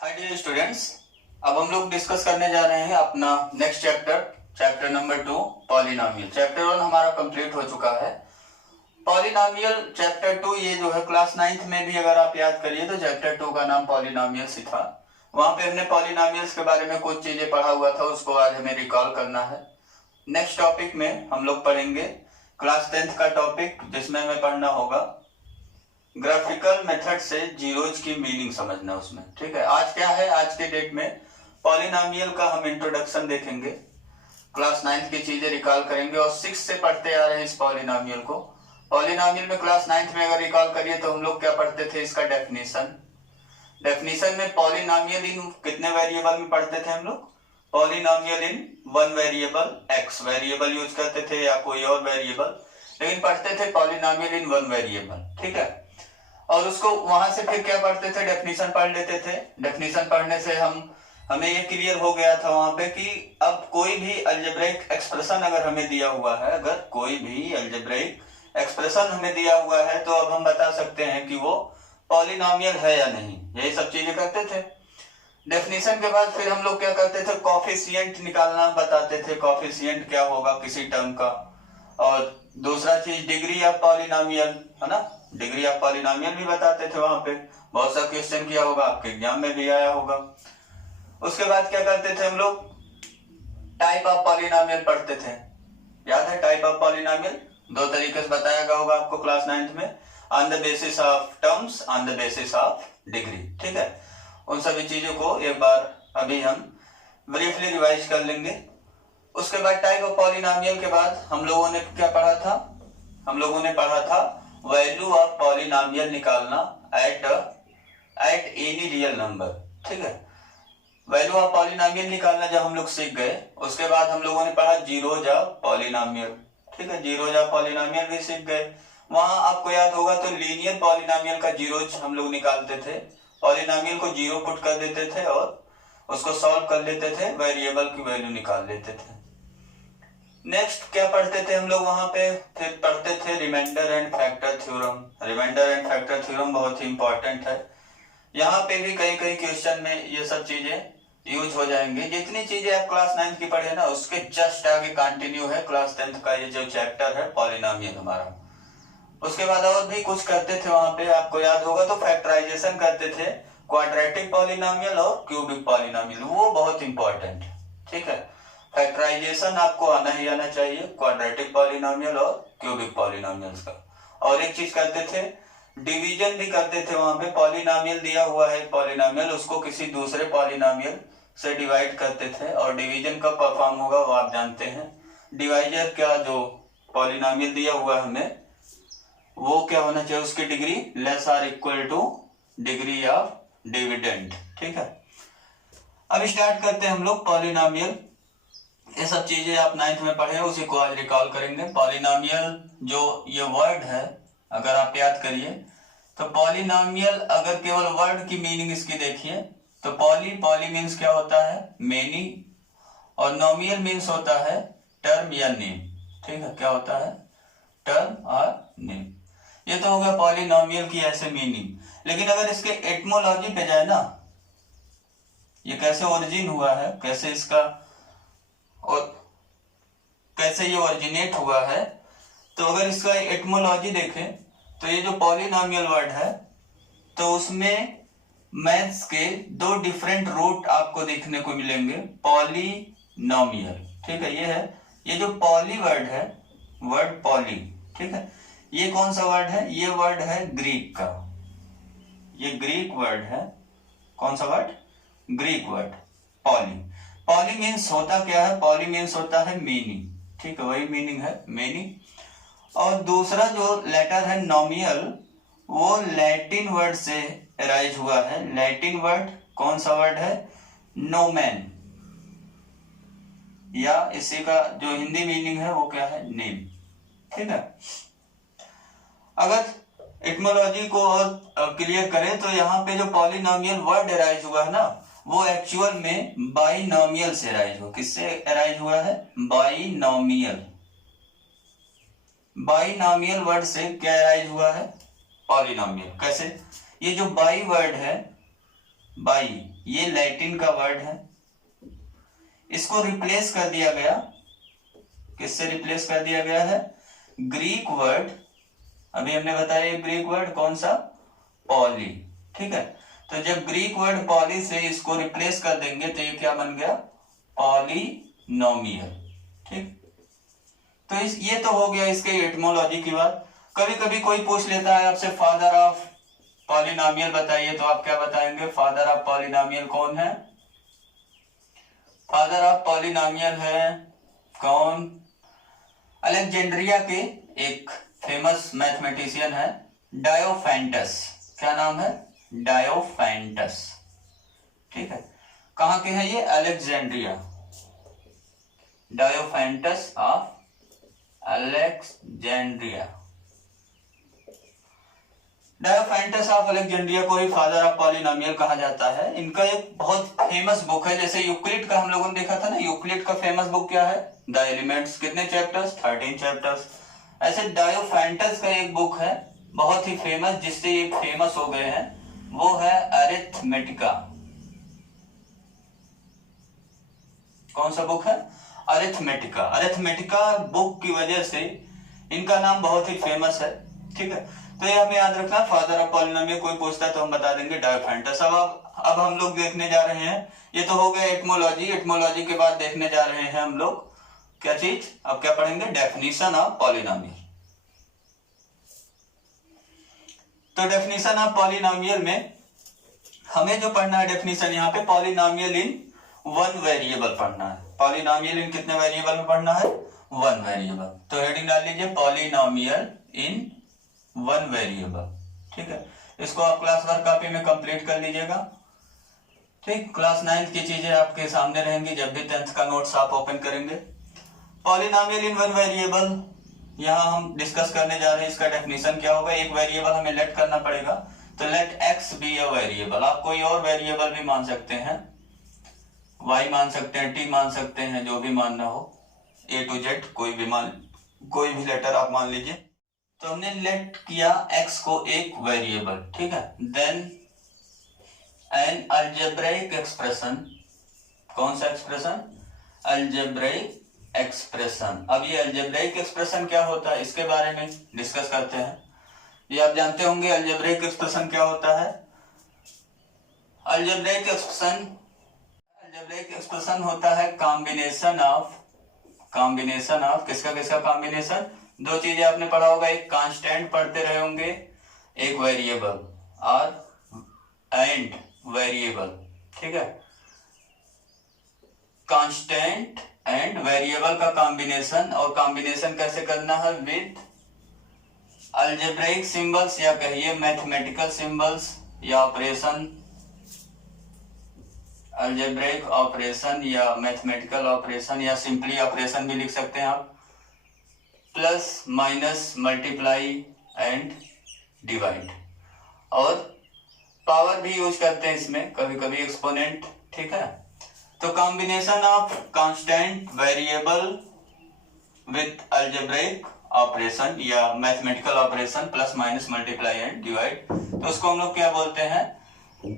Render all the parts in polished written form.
Hi dear students, अब हम लोग डिस्कस करने जा रहे हैं अपना next chapter number 2 polynomial. Chapter 1 हमारा कंप्लीट हो चुका है। पॉलिनोमियल चैप्टर 2 ये जो है क्लास 9th में भी अगर आप याद करिए तो चैप्टर 2 का नाम पॉलिनोमियल्स ही था। वहां पे हमने पॉलिनोमियल्स के बारे में कुछ चीजें पढ़ा हुआ था, उसको आज हमें रिकॉल करना है। नेक्स्ट टॉपिक में हम लोग पढ़ेंगे क्लास 10th का टॉपिक, जिसमें हमें पढ़ना होगा ग्राफिकल मेथड से जीरोज की मीनिंग समझना उसमें। ठीक है, आज क्या है, आज के डेट में पॉलिनोमियल का हम इंट्रोडक्शन देखेंगे, क्लास 9th की चीजें रिकॉल करेंगे और 6 से पढ़ते आ रहे हैं इस पॉलिनोमियल को। पॉलिनोमियल में क्लास 9th में अगर रिकॉल करिए तो हम लोग क्या पढ़ते थे, इसका डेफिनेशन में पॉलिनोमियल इन कितने वेरिएबल में पढ़ते थे हम लोग, polynomial in one variable x variable use करते थे या कोई और वेरिएबल, लेकिन पढ़ते थे पॉलिनोमियल इन वन वेरिएबल। ठीक है, और उसको वहां से फिर क्या पढ़ते थे, डेफिनेशन पढ़ लेते थे। डेफिनेशन पढ़ने से हमें ये क्लियर हो गया था वहां पे कि अब कोई भी अलजेब्रिक एक्सप्रेशन अगर हमें दिया हुआ है, अगर कोई भी अलजेब्रिक एक्सप्रेशन हमें दिया हुआ है तो अब हम बता सकते हैं कि वो पॉलिनोमियल है या नहीं। यही सब चीजें करते थे। डेफिनेशन के बाद फिर हम लोग क्या करते थे, कॉफिशिएंट निकालना बताते थे, कॉफिशिएंट क्या होगा किसी टर्म का। और दूसरा चीज डिग्री ऑफ पॉलिनोमियल, है ना, डिग्री ऑफ पॉलिनोमियल भी बताते थे। वहां पे बहुत सा क्वेश्चन किया होगा, आपके एग्जाम में भी आया होगा। उसके बाद क्या करते थे हम लोग, टाइप ऑफ पॉलिनोमियल पढ़ते थे। याद है टाइप ऑफ पॉलिनोमियल दो तरीके से बताया गया होगा आपको क्लास 9th में, on the basis of terms, on the basis of degree. ठीक है, उन सभी चीजों को एक बार अभी हम ब्रीफली रिवाइज कर लेंगे। उसके बाद टाइप ऑफ पॉलिनोमियल के बाद हम लोगों ने क्या पढ़ा था, हम लोगों ने पढ़ा था वैल्यू ऑफ पॉलिनोमियल निकालना एट एनी रियल नंबर। ठीक है, वैल्यू ऑफ पॉलिनोमियल निकालना जब हम लोग सीख गए, उसके बाद हम लोगों ने पढ़ा जीरोज ऑफ पॉलिनोमियल। ठीक है, जीरोज ऑफ पॉलिनोमियल भी सीख गए। वहां आपको याद होगा तो लीनियर पॉलिनोमियल का जीरोज हम लोग निकालते थे, पॉलिनोमियल को जीरो पुट कर देते थे और उसको सॉल्व कर लेते थे, वेरिएबल की वैल्यू निकाल लेते थे। नेक्स्ट क्या पढ़ते थे हम लोग वहां पे, फिर पढ़ते थे remainder and factor theorem. Remainder and factor theorem बहुत ही इंपॉर्टेंट है। यहाँ पे भी कई कई क्वेश्चन में ये सब चीजें यूज हो जाएंगे। जितनी चीजें आप क्लास 9th की पढ़े ना, उसके जस्ट आगे कंटिन्यू है क्लास 10th का ये जो चैप्टर है पॉलिनोमियल हमारा। उसके बाद और भी कुछ करते थे वहां पे, आपको याद होगा तो फैक्टराइजेशन करते थे, क्वाड्रेटिक पॉलिनोमियल और क्यूबिक पॉलिनोमियल, वो बहुत इंपॉर्टेंट। ठीक है, फैक्टराइजेशन आपको आना ही आना चाहिए, क्वाड्रेटिक पॉलिनोमियल और क्यूबिक पॉलिनोमियल्स का। और एक चीज करते थे, डिवीजन भी करते थे। वहां पे पॉलिनोमियल दिया हुआ है, पॉलिनोमियल उसको किसी दूसरे पॉलिनोमियल से डिवाइड करते थे, और डिवीजन कब परफॉर्म होगा वो आप जानते हैं। डिवाइजर क्या, जो पॉलिनोमियल दिया हुआ है हमें, वो क्या होना चाहिए, उसकी degree less or equal to degree of dividend. ठीक है, अब स्टार्ट करते हैं हम लोग पॉलिनोमियल। ये सब चीजें आप 9th में पढ़े, उसी को आज रिकॉल करेंगे। पॉलिनोमियल जो ये वर्ड है, अगर आप याद करिए तो पॉलिनोमियल, अगर केवल वर्ड की मीनिंग इसकी देखिए तो पॉली मीन्स क्या होता है, मेनी, और नोमियल मीन्स होता है टर्म या नेम। ठीक है, क्या होता है, टर्म और नेम। ये तो होगा पॉलिनोमियल की ऐसे मीनिंग। लेकिन अगर इसके एटमोलॉजी पे जाए ना, ये कैसे ओरिजिन हुआ है, कैसे इसका और कैसे ये ओरिजिनेट हुआ है, तो अगर इसका एटमोलॉजी देखें तो ये जो पॉलिनोमियल वर्ड है, तो उसमें मैथ्स के दो डिफरेंट रूट आपको देखने को मिलेंगे, पॉलिनोमियल। ठीक है, ये है, ये जो पॉली वर्ड है, वर्ड पॉली, ठीक है, ये कौन सा वर्ड है, ये वर्ड है ग्रीक का, ये ग्रीक वर्ड है। कौन सा word, Greek word poly. Poly means होता क्या है, पॉली मीन्स होता है मीनिंग। ठीक है, वही मीनिंग है, मीनिंग। और दूसरा जो लेटर है नोमियल, वो लैटिन वर्ड से अराइज हुआ है। लैटिन वर्ड कौन सा वर्ड है, नोमेन, या इसी का जो हिंदी मीनिंग है वो क्या है, नेम। ठीक है, अगर एटमोलॉजी को और क्लियर करें तो यहाँ पे जो पॉलिनोमियल वर्ड अराइज हुआ है ना, वो एक्चुअल में बाइनोमियल से अराइज हुआ। किससे अराइज हुआ है, बाइनोमियल। बाइनोमियल वर्ड से क्या अराइज हुआ है, पॉलिनोमियल। कैसे, ये जो बाई वर्ड है, बाई, ये लैटिन का वर्ड है, इसको रिप्लेस कर दिया गया, किससे रिप्लेस कर दिया गया है? ग्रीक वर्ड, अभी हमने बताया ग्रीक वर्ड कौन सा? पॉली। ठीक है, तो जब ग्रीक वर्ड पॉली से इसको रिप्लेस कर देंगे तो ये क्या बन गया? पॉलिनोमियल। ठीक, तो ये तो हो गया इसके एटमोलॉजी की बात। कभी कभी कोई पूछ लेता है आपसे फादर ऑफ पॉलिनोमियल बताइए, तो आप क्या बताएंगे? फादर ऑफ पॉलिनोमियल कौन है? फादर ऑफ पॉलिनोमियल है कौन? अलेक्जेंड्रिया के एक फेमस मैथमेटिशियन है डायोफेंटस। क्या नाम है? डायोफेंटस। ठीक है, कहां के हैं ये? Alexandria. Diophantus of Alexandria. Diophantus of Alexandria को ही फादर ऑफ पॉलिनोमियल कहा जाता है। इनका एक बहुत फेमस बुक है, जैसे यूक्लिड का हम लोगों ने देखा था ना, यूक्लिड का फेमस बुक क्या है? The elements. कितने चैप्टर्स? 13 चैप्टर्स। ऐसे डायोफेंटस का एक बुक है बहुत ही फेमस, जिससे ये फेमस हो गए हैं, वो है अरिथमेटिका। कौन सा बुक है? अरिथमेटिका। अरिथमेटिका बुक की वजह से इनका नाम बहुत ही फेमस है। ठीक है, तो ये हमें याद रखना, फादर ऑफ पॉलिनोमियल कोई पूछता है तो हम बता देंगे डायोफेंटस। अब हम लोग देखने जा रहे हैं, ये तो हो गया एटमोलॉजी। एटमोलॉजी के बाद देखने जा रहे हैं हम लोग क्या चीज? अब क्या पढ़ेंगे? Definition of polynomial. तो डेफिनेशन ऑफ पॉलिनोमियल में हमें जो पढ़ना है डेफिनेशन, यहाँ पे पॉलिनोमियल इन वन वेरिएबल पढ़ना है। पॉलिनोमियल इन कितने वेरिएबल में पढ़ना है? One variable. तो हेडिंग डाल लीजिए पॉलिनोमियल इन वन वेरिएबल। ठीक है, इसको आप क्लास वर्क कॉपी में कंप्लीट कर लीजिएगा। ठीक, क्लास 9th की चीजें आपके सामने रहेंगी जब भी 10th का नोट्स आप ओपन करेंगे। पॉलिनोमियल इन वन वेरिएबल यहाँ हम डिस्कस करने जा रहे हैं। इसका डेफिनेशन क्या होगा? एक वेरिएबल हमें लेट करना पड़ेगा, तो let x be a variable. आप कोई और वेरिएबल भी मान सकते हैं, वाई मान सकते हैं, टी मान सकते हैं, जो भी मानना हो, ए टू जेड कोई भी लेटर आप मान लीजिए। तो हमने लेट किया x को एक वेरिएबल। ठीक है, देन एन अलजेब्रिक एक्सप्रेशन। कौन सा एक्सप्रेशन? Algebraic expression. अब ये अलजेब्रिक एक्सप्रेशन क्या होता है इसके बारे में डिस्कस करते हैं। ये आप जानते होंगे अलजेब्रिक एक्सप्रेशन क्या होता है। अलजेब्रिक एक्सप्रेशन होता है कॉम्बिनेशन ऑफ किसका किसका कॉम्बिनेशन? दो चीजें आपने पढ़ा होगा, एक कांस्टेंट पढ़ते रहे होंगे, एक वेरिएबल और एंड वेरिएबल। ठीक है, कांस्टेंट एंड वेरिएबल का कॉम्बिनेशन, और कॉम्बिनेशन कैसे करना है? विद अलजेब्रिक सिंबल्स, या कहिए मैथमेटिकल सिंबल्स, या ऑपरेशन, अलजेब्रिक ऑपरेशन या मैथमेटिकल ऑपरेशन, या सिंपली ऑपरेशन भी लिख सकते हैं आप, plus minus multiply and divide, और पावर भी यूज करते हैं इसमें कभी कभी, एक्सपोनेंट। ठीक है, तो combination of constant variable with algebraic operation या mathematical operation plus minus multiply and divide, तो उसको हम लोग क्या बोलते हैं?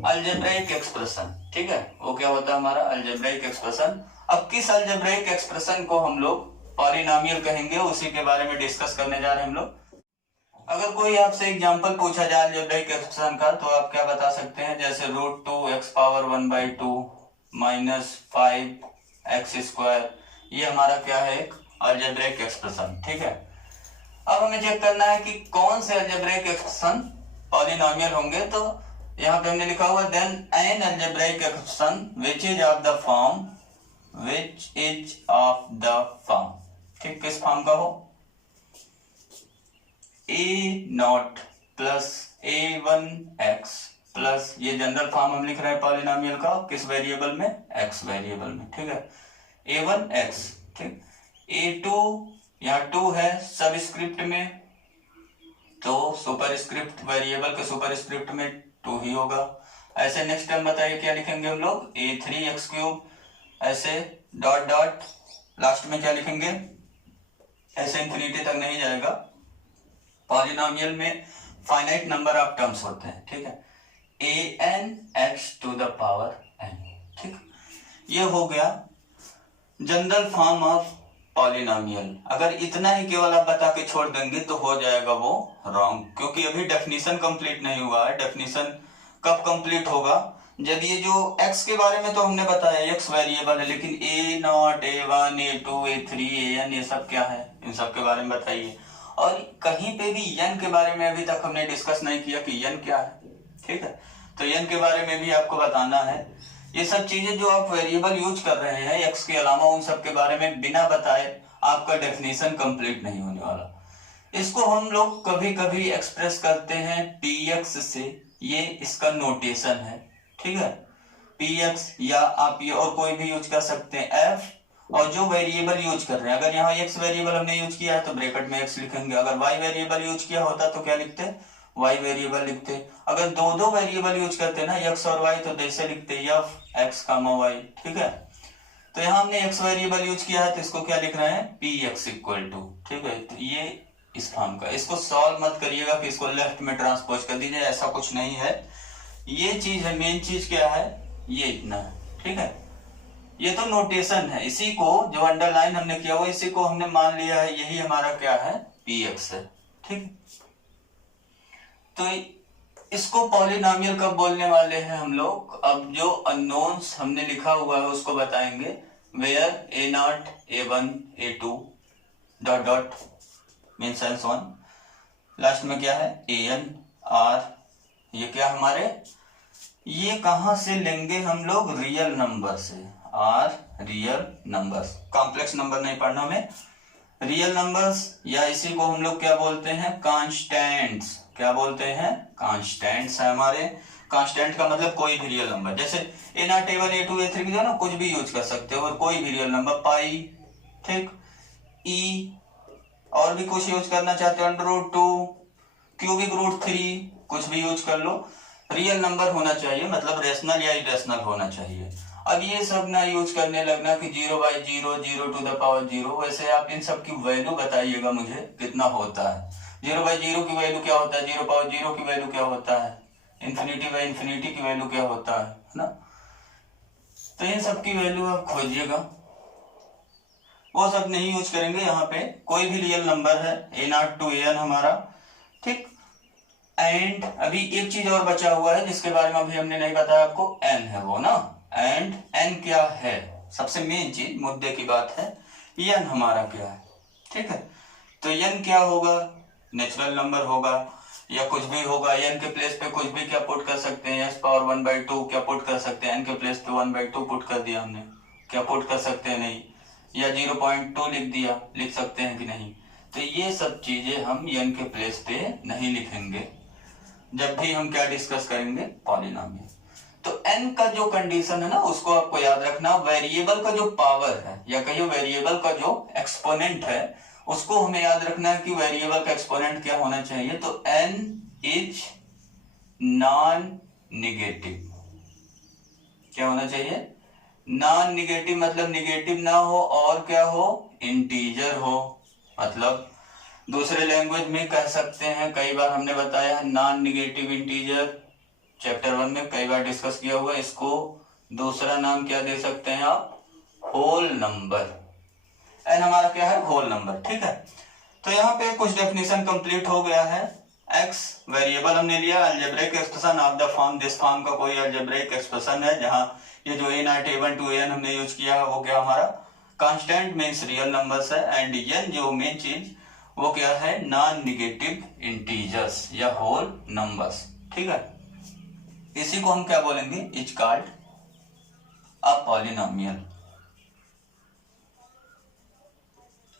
Algebraic expression. ठीक है, वो क्या होता है हमारा? Algebraic expression. अब किस अलजेब्रिक एक्सप्रेशन को हम लोग पॉलिनोमियल कहेंगे, उसी के बारे में डिस्कस करने जा रहे हैं हम लोग। अगर कोई आपसे एग्जांपल पूछा जाए अलजेब्रिक एक्सप्रेशन का, तो आप क्या बता सकते हैं? जैसे √2x⁻1/2 माइनस 5x², ये हमारा क्या है? एक अलजेब्रिक एक्सप्रेशन। ठीक है, अब हमें चेक करना है कि कौन से अलजेब्रिक एक्सप्रेशन पॉलिनोमियल होंगे। तो यहाँ पे हमने लिखा हुआ then an algebraic expression which is of the form. ठीक, किस फॉर्म का हो? a0 प्लस a1x प्लस, ये जनरल फॉर्म हम लिख रहे हैं पॉलिनोमियल का, किस वेरिएबल में? x वेरिएबल में। ठीक है, a1x। ठीक, a2, यहाँ 2 है सबस्क्रिप्ट में, तो सुपरस्क्रिप्ट वेरिएबल के सुपरस्क्रिप्ट में 2 ही होगा। ऐसे नेक्स्ट टाइम बताइए क्या लिखेंगे हम लोग? a3x3, ऐसे डॉट डॉट लास्ट में क्या लिखेंगे? ऐसे इंफिनिटी तक नहीं जाएगा। पॉलिनोमियल में फाइनाइट नंबर ऑफ टर्म्स होते हैं। ठीक है, ANX⁴n। ठीक, ये हो गया जनरल फॉर्म ऑफ पॉलिनोमियल। अगर इतना ही केवल आप बता के छोड़ देंगे तो हो जाएगा वो रॉन्ग, क्योंकि अभी डेफिनेशन कंप्लीट नहीं हुआ है। डेफिनेशन कब कंप्लीट होगा, जब ये जो x के बारे में तो हमने बताया x वेरिएबल है, लेकिन A0, A1, A2, A3, AN ये सब क्या है, इन सब के बारे में बताइए। और कहीं पे भी n के बारे में अभी तक हमने डिस्कस नहीं किया कि n क्या है। ठीक है, तो n के बारे में भी आपको बताना है। ये सब चीजें जो आप वेरिएबल यूज कर रहे हैं x के अलावा, उन सब के बारे में बिना बताए आपका डेफिनेशन कंप्लीट नहीं होने वाला। इसको हम लोग कभी कभी एक्सप्रेस करते हैं px से, ये इसका नोटेशन है। ठीक है, px, या आप ये और कोई भी यूज कर सकते हैं f, और जो वेरिएबल यूज कर रहे हैं, अगर यहाँ x वेरिएबल हमने यूज किया है तो ब्रैकेट में x लिखेंगे। अगर y वेरिएबल यूज किया होता तो क्या लिखते, y वेरिएबल लिखते। अगर दो दो वेरिएबल यूज करते ना x और y, तो जैसे लिखते f x, y। ठीक है, तो यहाँ हमने x वेरिएबल यूज किया है तो इसको क्या लिख रहे हैं, px इक्वल टू। ठीक है, तो ये इस फॉर्म का। इसको सॉल्व मत करिएगा कि इसको लेफ्ट में ट्रांसपोज कर दीजिए, ऐसा कुछ नहीं है। ये चीज है, मेन चीज क्या है, ये इतना है। ठीक है, ये तो नोटेशन है, इसी को जो अंडरलाइन हमने किया हुआ इसी को हमने मान लिया है, यही हमारा क्या है, px है। ठीक, तो इसको पॉलिनोमियल कब बोलने वाले हैं हम लोग, अब जो अननोन्स हमने लिखा हुआ है उसको बताएंगे। Where A0, A1, A2 dot dot means and so on, last में क्या है AN, R, ये क्या हमारे, ये कहां से लेंगे हम लोग, रियल नंबर से। R real numbers, complex number नहीं पढ़ना हमें, रियल नंबर्स, या इसी को हम लोग क्या बोलते हैं, कांस्टेंट्स। क्या बोलते हैं, कांस्टेंट्स है हमारे। कांस्टेंट का मतलब कोई भी रियल नंबर, जैसे A0, A1, A2, A3 की ना कुछ भी यूज कर सकते हो, और कोई भी रियल नंबर, पाई, ठीक, E, और भी कुछ यूज करना चाहते हो, √2, क्यूबिक √3, कुछ भी यूज कर लो। रियल नंबर होना चाहिए, मतलब रेशनल या इरेशनल होना चाहिए। अब ये सब ना यूज करने लगना कि 0/0, 0⁴0। वैसे आप इन सब की वैल्यू बताइएगा मुझे कितना होता है। 0/0 की वैल्यू क्या होता है, 0⁴0 की वैल्यू क्या होता है, ∞/∞ की वैल्यू क्या होता है ना। तो इन सब की वैल्यू आप खोजिएगा, वो सब नहीं यूज करेंगे। यहाँ पे कोई भी रियल नंबर है, A0 to AN हमारा। ठीक, एंड अभी एक चीज और बचा हुआ है जिसके बारे में अभी हमने नहीं बताया आपको, n है वो ना। एंड n क्या है, सबसे मेन चीज, मुद्दे की बात है, n हमारा क्या है। ठीक है, तो n क्या होगा, नेचुरल नंबर होगा या कुछ भी होगा। n के प्लेस पे कुछ भी क्या पुट कर सकते हैं, s⁴1/2 क्या पुट कर सकते हैं, n के प्लेस पे 1/2 पुट कर दिया हमने, क्या पुट कर सकते हैं, नहीं, या 0.2 लिख दिया, लिख सकते हैं कि नहीं। तो ये सब चीजें हम n के प्लेस पे नहीं लिखेंगे जब भी हम क्या डिस्कस करेंगे, पॉलिनोमियल। तो n का जो कंडीशन है ना उसको आपको याद रखना। वेरिएबल का जो पावर है, या कहिए वेरिएबल का जो एक्सपोनेंट है, उसको हमें याद रखना है कि वेरिएबल का एक्सपोनेंट क्या होना चाहिए। तो n इज नॉन निगेटिव। क्या होना चाहिए, नॉन निगेटिव, मतलब निगेटिव ना हो और क्या हो, इंटीजर हो। मतलब दूसरे लैंग्वेज में कह सकते हैं, कई बार हमने बताया है, नॉन निगेटिव इंटीजर चैप्टर 1 में कई बार डिस्कस किया हुआ। इसको दूसरा नाम क्या दे सकते हैं आप, होल नंबर। एन हमारा क्या है, होल नंबर। ठीक है, तो यहाँ पे कुछ डेफिनेशन कंप्लीट हो गया है। एक्स वेरिएबल हमने लिया, algebraic expression of the form, this form का कोई अलजेब्रिक एक्सप्रेशन है जहाँ ये जो A0, A1 to AN हमने यूज किया है वो क्या हमारा कांस्टेंट मीन्स रियल नंबर्स है। एंड n जो मेन चीज वो क्या है, नॉन निगेटिव इंटीजर्स या होल नंबर्स। ठीक है, इसी को हम क्या बोलेंगे, इज कॉल्ड अ पॉलिनोमियल।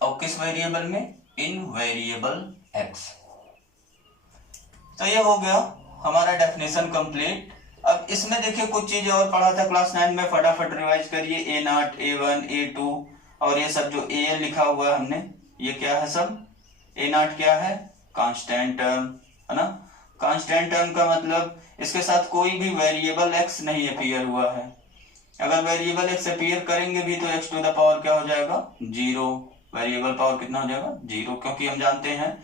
और किस वेरिएबल में, इन वेरिएबल x। तो ये हो गया हमारा डेफिनेशन कंप्लीट। अब इसमें देखिए कुछ चीजें और पढ़ा था क्लास 9 में, फटाफट रिवाइज करिए। A0, A1, A2 और ये सब जो AN लिखा हुआ है हमने, ये क्या है सब, A0 क्या है, कांस्टेंट टर्म है ना। कांस्टेंट टर्म का मतलब इसके साथ कोई भी वेरिएबल x नहीं अपीयर हुआ है। अगर वेरिएबल x अपीयर करेंगे भी तो x टू द पावर क्या हो जाएगा, 0। वेरिएबल पावर कितना हो जाएगा, 0, क्योंकि हम जानते हैं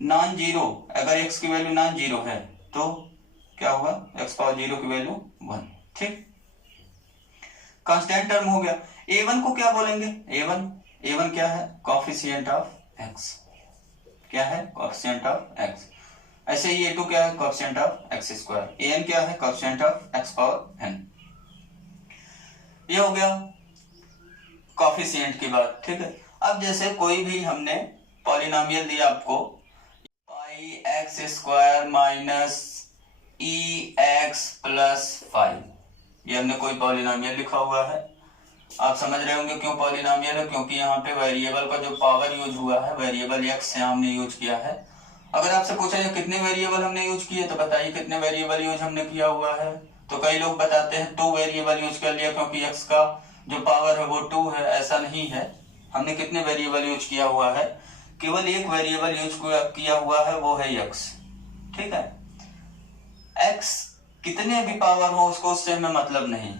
नॉन जीरो, अगर x की वैल्यू नॉन जीरो है तो क्या होगा, x पावर 0 की वैल्यू 1। ठीक, कांस्टेंट टर्म हो गया। a1 को क्या बोलेंगे, a1 क्या है, कोफिशिएंट ऑफ x, क्या है, कोफिशिएंट ऑफ x। ऐसे ही a2 क्या है, coefficient of x square. an क्या है, coefficient of x power n। ये हो गया कोफिशिएंट की बात। ठीक है, अब जैसे कोई भी हमने पॉलिनोमियल दिया आपको, पाई एक्स स्क्वायर माइनस ई एक्स प्लस 5, ये हमने कोई पॉलिनोमियल लिखा हुआ है। आप समझ रहे होंगे क्यों पॉलिनोमियल है, क्योंकि यहाँ पे वेरिएबल का जो पावर यूज हुआ है, वेरिएबल एक्स यहाँ हमने यूज किया है। अगर आपसे पूछा जाए कितने वेरिएबल हमने यूज किए, तो बताइए कितने वेरिएबल यूज हमने किया हुआ है। तो कई लोग बताते हैं 2 वेरिएबल यूज कर लिया, क्योंकि एक्स का जो पावर है वो 2 है। ऐसा नहीं है, हमने कितने वेरिएबल यूज किया हुआ है, केवल एक वेरिएबल यूज किया हुआ है, वो है एक्स। ठीक है, एक्स कितने भी पावर हो उसको, उससे हमें मतलब नहीं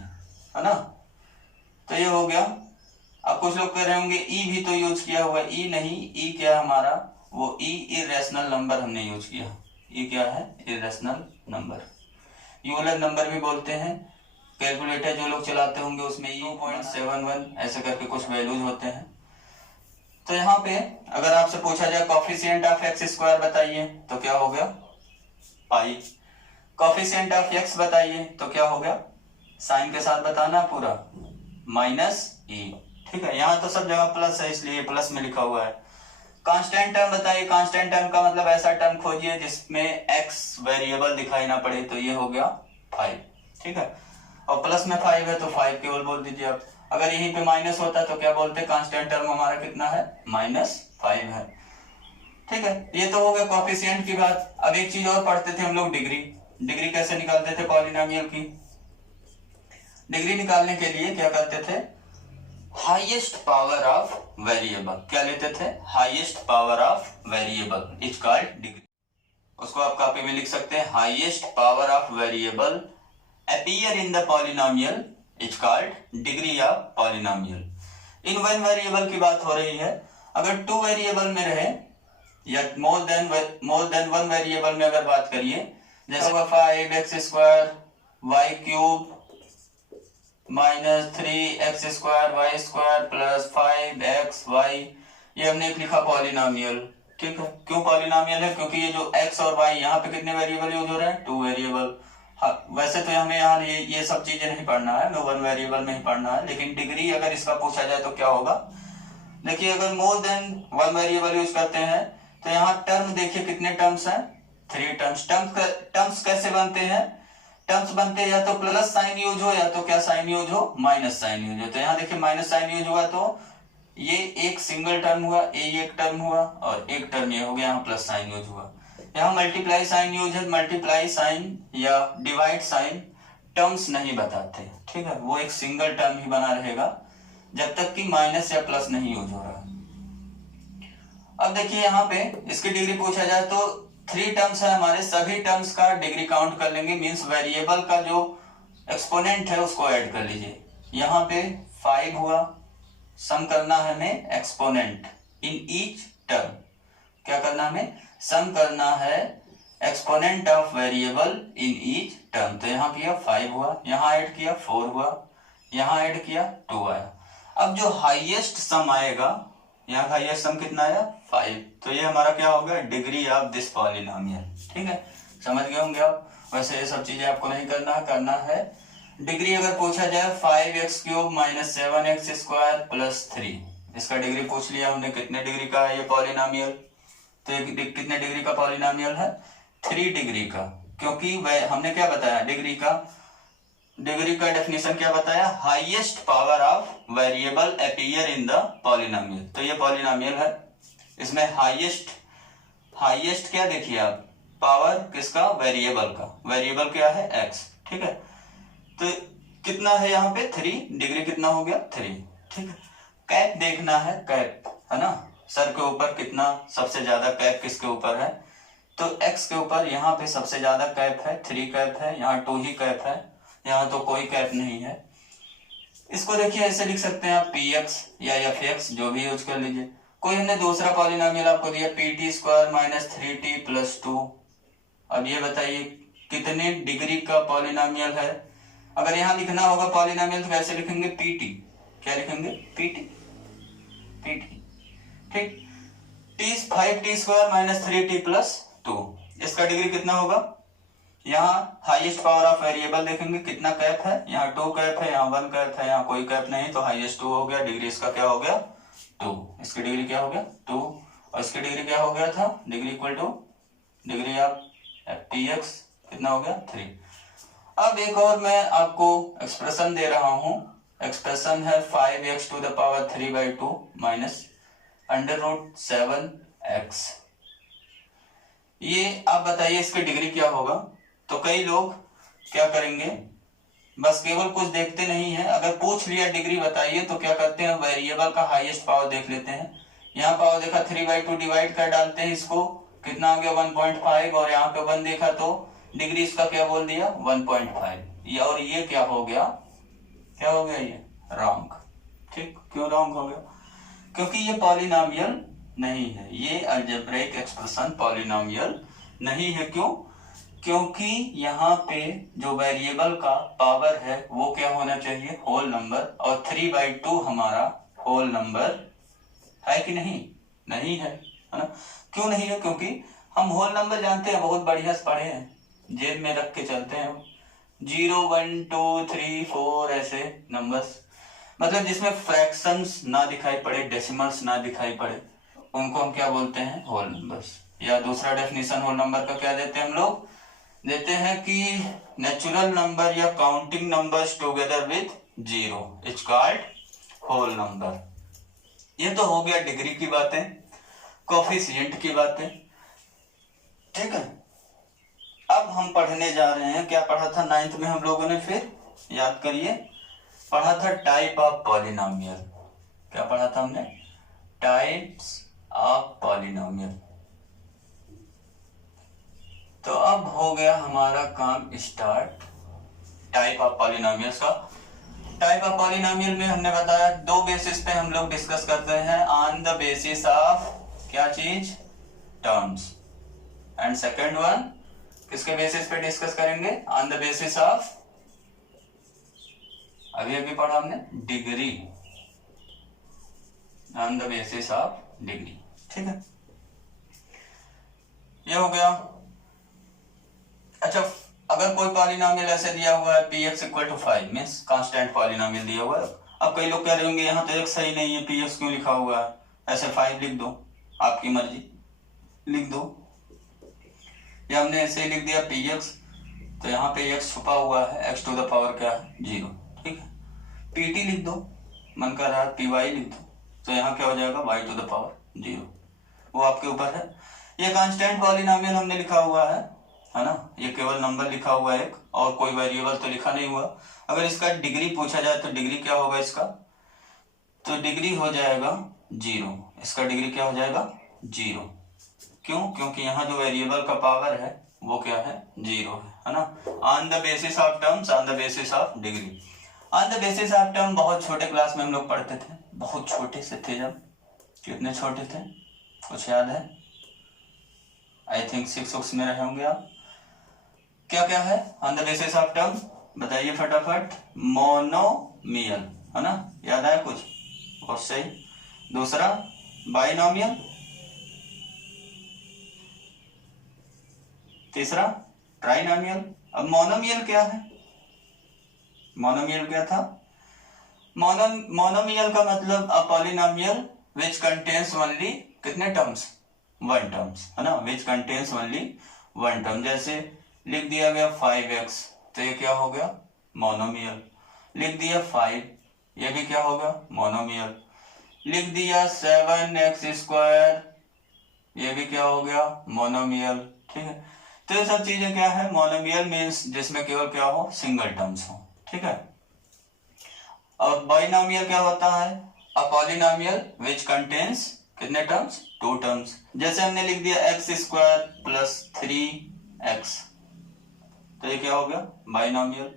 है ना। तो ये हो गया। अब कुछ लोग कह रहे होंगे ई भी तो यूज किया हुआ है, ई नहीं, ई क्या हमारा, वो ई इरेशनल नंबर हमने यूज किया। ई क्या है, इरेशनल नंबर, यूलर नंबर भी बोलते हैं। कैलकुलेटर जो लोग चलाते होंगे उसमें 2.71 ऐसे करके कुछ वैल्यूज होते हैं। तो यहाँ पे अगर आपसे पूछा जाए कोफिशिएंट ऑफ एक्स स्क्वायर बताइए, तो क्या हो गया, पाई। कोफिशिएंट ऑफ एक्स बताइए, तो क्या हो गया, साइन के साथ बताना पूरा, माइनस ई। ठीक है, यहाँ तो सब जगह प्लस है इसलिए प्लस में लिखा हुआ है। कांस्टेंट टर्म बताइए, कांस्टेंट टर्म का मतलब ऐसा टर्म खोजिए जिसमें एक्स वेरिएबल दिखाई ना पड़े, तो ये हो गया 5। ठीक है, और प्लस में 5 है तो 5 केवल बोल दीजिए आप। अगर यहीं पे माइनस होता तो क्या बोलते, कांस्टेंट टर्म हमारा कितना है, -5 है। ठीक है, ये तो हो गया कोफिशिएंट की बात। अब एक चीज और पढ़ते थे हम लोग, डिग्री कैसे निकालते थे पॉलिनोमियल की। डिग्री निकालने के लिए क्या करते थे, हाईएस्ट पावर ऑफ वेरिएबल, क्या लेते थे, highest power of variable is called degree. उसको आप कॉपी में लिख सकते हैं, highest power of variable appear in the polynomial is called degree of polynomial. In one variable की बात हो रही है। अगर 2 वेरिएबल में रहे या मोर देन वन वेरिएबल में अगर बात करिए, जैसे 5x square y cube -3x square y square plus 5xy, ये हमने एक लिखा पॉलिनोमियल। ठीक है, क्यों पॉलिनोमियल है, क्योंकि ये जो x और y यहाँ पे कितने वेरिएबल यूज हो रहे हैं, 2 वेरिएबल। हाँ, वैसे तो हमें यहाँ ये सब चीजें नहीं पढ़ना है, हमें 1 वेरिएबल में ही पढ़ना है। लेकिन डिग्री अगर इसका पूछा जाए तो क्या होगा, देखिए अगर मोर देन 1 वेरिएबल यूज करते हैं तो यहाँ टर्म देखिए कितने टर्म्स हैं, 3 टर्म्स। टर्म्स कैसे बनते हैं, टर्म्स बनते हैं या तो प्लस साइन यूज हो या तो क्या साइन यूज हो, माइनस साइन यूज हो। तो यहाँ देखिए माइनस साइन यूज हुआ तो ये एक सिंगल टर्म हुआ, ये एक टर्म हुआ, और एक टर्म ये हो गया, यहाँ प्लस साइन यूज हुआ। यहाँ मल्टीप्लाई साइन यूज है, मल्टीप्लाई साइन या डिवाइड साइन टर्म्स नहीं बताते। ठीक है, वो एक सिंगल टर्म ही बना रहेगा जब तक कि माइनस या प्लस नहीं यूज हो रहा। अब देखिए यहाँ पे इसकी डिग्री पूछा जाए तो 3 टर्म्स है हमारे, सभी टर्म्स का डिग्री काउंट कर लेंगे, मींस वेरिएबल का जो एक्सपोनेंट है उसको ऐड कर लीजिए। यहाँ पे 5 हुआ, सम करना है हमें एक्सपोनेंट इन ईच टर्म। क्या करना हमें, सम करना है exponent of variable in each term. तो यहाँ किया 5 हुआ, यहाँ ऐड किया 4 हुआ, यहाँ ऐड किया 2 आया। अब जो हाईएस्ट सम आएगा, यहाँ का हाईएस्ट सम कितना आया, 5। तो ये हमारा क्या होगा, डिग्री ऑफ दिस पॉलिनोमियल। ठीक है, समझ गए होंगे आप। वैसे ये सब चीजें आपको नहीं करना है। डिग्री अगर पूछा जाए 5x³ - 7x स्क्वायर प्लस 3, इसका डिग्री पूछ लिया हमने, कितने डिग्री का है ये पॉलिनोमियल। तो कितने डिग्री का पॉलिनोमियल है, 3 डिग्री का। क्योंकि हमने क्या बताया, डिग्री का डेफिनेशन क्या बताया, highest power of variable appear in the polynomial. तो ये पॉलिनोमियल है, इसमें हाईएस्ट क्या देखिए आप, पावर किसका, वेरिएबल का। वेरिएबल क्या है, x। ठीक है, तो कितना है यहाँ पे 3, डिग्री कितना हो गया 3। ठीक है, कैप देखना है, कैप है ना, सर के ऊपर कितना सबसे ज्यादा कैप किसके ऊपर है, तो x के ऊपर यहाँ पे सबसे ज्यादा कैप है, 3 कैप है, यहाँ 2 ही कैप है, यहाँ तो कोई कैप नहीं है। इसको देखिए ऐसे लिख सकते हैं आप, px या fx जो भी यूज कर लीजिए। कोई हमने दूसरा पॉलिनोमियल आपको दिया pt² - 3t + 2। अब ये बताइए कितने डिग्री का पॉलिनोमियल है। अगर यहाँ लिखना होगा पॉलिनोमियल तो कैसे लिखेंगे, पीटी। क्या लिखेंगे, पीटी, पीटी। ठीक, टी 5t² - 3t + 2, इसका डिग्री कितना होगा। यहाँ हाईएस्ट पावर ऑफ वेरिएबल देखेंगे कितना कैप है, यहाँ 2 कैप है, यहाँ 1 कैप है, यहाँ कोई कैप नहीं, तो हाईएस्ट 2 हो गया। डिग्री इसका क्या हो गया, 2। इसकी डिग्री क्या हो गया, 2। और इसकी डिग्री क्या हो गया था, degree equal to degree of px कितना हो गया, 3। अब एक और मैं आपको एक्सप्रेशन दे रहा हूं। एक्सप्रेशन है 5x⁴/2 -√7x। ये आप बताइए इसकी डिग्री क्या होगा। तो कई लोग क्या करेंगे, बस केवल कुछ देखते नहीं है, अगर पूछ लिया डिग्री बताइए तो क्या करते हैं, वेरिएबल का हाईएस्ट पावर देख लेते हैं। यहाँ पावर देखा 3/2 डिवाइड कर डालते हैं, इसको कितना हो गया 1.5, और यहाँ पे 1 देखा तो डिग्री इसका क्या बोल दिया 1.5। और ये क्या हो गया, क्या हो गया, ये रॉन्ग। ठीक, क्यों रॉन्ग हो गया, क्योंकि ये पॉलिनोमियल नहीं है, ये अलजेब्रिक एक्सप्रेशन पॉलिनोमियल नहीं है। क्यों, क्योंकि यहाँ पे जो वेरिएबल का पावर है वो क्या होना चाहिए, होल नंबर, और 3/2 हमारा होल नंबर है कि नहीं, नहीं है ना। क्यों नहीं है, क्योंकि हम होल नंबर जानते हैं, बहुत बढ़िया से पढ़े हैं, जेब में रख के चलते हैं। 0 1 2 3 4 ऐसे नंबर्स, मतलब जिसमें फ्रैक्शंस ना दिखाई पड़े, डेसिमल्स ना दिखाई पड़े, उनको हम क्या बोलते हैं, होल नंबर्स। या दूसरा डेफिनेशन होल नंबर का क्या देते हैं हम लोग, देते हैं कि नेचुरल नंबर या counting numbers together with 0 is called whole number. ये तो हो गया डिग्री की बातें, कोफिशिएंट की बातें। ठीक है, अब हम पढ़ने जा रहे हैं, क्या पढ़ा था 9th में हम लोगों ने, फिर याद करिए, पढ़ा था टाइप ऑफ पॉलिनोमियल। क्या पढ़ा था हमने, टाइप्स ऑफ पॉलिनोमियल। तो अब हो गया हमारा काम स्टार्ट टाइप ऑफ पॉलिनोमियल्स का। टाइप ऑफ पॉलिनोमियल में हमने बताया 2 बेसिस पे हम लोग डिस्कस करते हैं, ऑन द बेसिस ऑफ क्या चीज, टर्म्स, एंड सेकंड वन किसके बेसिस पे डिस्कस करेंगे, ऑन द बेसिस ऑफ, अभी अभी पढ़ा हमने, degree, on the basis of degree. ठीक है, ये हो गया। अच्छा, अगर कोई पॉलिनोमियल ऐसे दिया हुआ है px = 5 मींस कांस्टेंट पॉलिनोमियल दिया हुआ है। अब कई लोग कह रहे होंगे यहाँ तो x सही नहीं है, px क्यों लिखा हुआ है, ऐसे 5 लिख दो, आपकी मर्जी, लिख दो। या हमने ऐसे लिख दिया px, तो यहाँ पे x छुपा हुआ है, x⁴ क्या है 0। ठीक है, pt लिख दो, मन कर रहा है py लिख दो, तो यहाँ क्या हो जाएगा y⁴ 0, वो आपके ऊपर है। ये कांस्टेंट पॉलिनोमियल हमने लिखा हुआ है ना, ये केवल नंबर लिखा हुआ है एक, और कोई वेरिएबल तो लिखा नहीं हुआ। अगर इसका डिग्री पूछा जाए तो डिग्री क्या होगा इसका, तो डिग्री हो जाएगा 0। इसका डिग्री क्या हो जाएगा 0। क्यों, क्योंकि यहाँ जो वेरिएबल का पावर है वो क्या है 0 है ना। On the basis of terms, on the basis of degree. On the basis of term बहुत छोटे क्लास में हम लोग पढ़ते थे, बहुत छोटे से थे जब, कितने छोटे थे कुछ याद है, आई थिंक 6 में रहे होंगे आप। क्या क्या है on the basis of term, बताइए फटाफट, मोनोमियल है ना, याद आया कुछ, बहुत सही। दूसरा बाइनोमियल, तीसरा ट्राइनोमियल। अब मोनोमियल क्या है, मोनोमियल क्या था, मोनोमियल का मतलब a polynomial which contains only कितने टर्म्स, 1 टर्म्स है ना, विच कंटेन्स ओनली 1 टर्म। जैसे लिख दिया गया 5x, तो ये क्या हो गया मोनोमियल। लिख दिया 5, ये भी क्या होगा मोनोमियल। लिख दिया 7x², ये भी क्या हो गया मोनोमियल। ठीक है, तो ये सब चीजें क्या है, मोनोमियल मीन्स जिसमें केवल क्या हो, सिंगल टर्म्स हो। ठीक है, और बाइनोमियल क्या होता है, अ पॉलिनोमियल विच कंटेन्स कितने टर्म्स, 2 टर्म्स। जैसे हमने लिख दिया x² + 3x, तो ये क्या हो गया बाइनोमियल।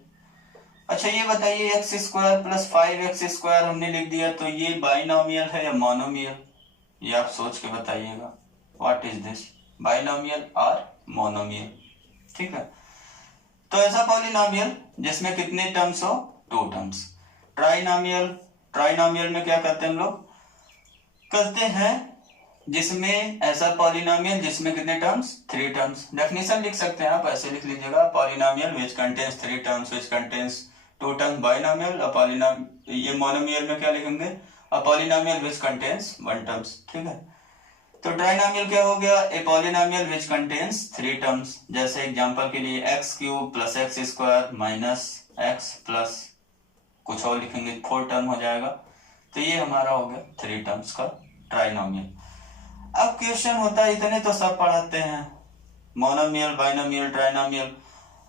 अच्छा ये बताइए x² + 5x² हमने लिख दिया, तो ये बाइनोमियल है या मोनोमियल, ये आप सोच के बताइएगा, व्हाट इज दिस, बाइनोमियल और मोनोमियल। ठीक है, तो ऐसा पॉलिनोमियल जिसमें कितने टर्म्स हो, 2 टर्म्स। ट्राइनोमियल में क्या करते हैं हम लोग, करते हैं जिसमें ऐसा पॉलिनोमियल जिसमें कितने टर्म्स, 3 टर्म्स। डेफिनेशन लिख सकते हैं आप, ऐसे लिख लीजिएगा, polynomial which contains 3 terms which contains 2 terms. Binomial और पॉलिनोमियल, ये मोनोमियल में क्या लिखेंगे, a polynomial which contains 1 terms. ठीक है, तो ट्राइनोमियल क्या हो गया, a polynomial which contains 3 terms. जैसे एग्जांपल के लिए x³ plus x² minus x plus कुछ और लिखेंगे, 4 टर्म हो जाएगा। तो ये हमारा हो गया 3 टर्म्स का ट्राइनोमियल। अब क्वेश्चन होता है, इतने तो सब पढ़ाते हैं, मोनोमियल, बाइनोमियल, ट्राइनोमियल।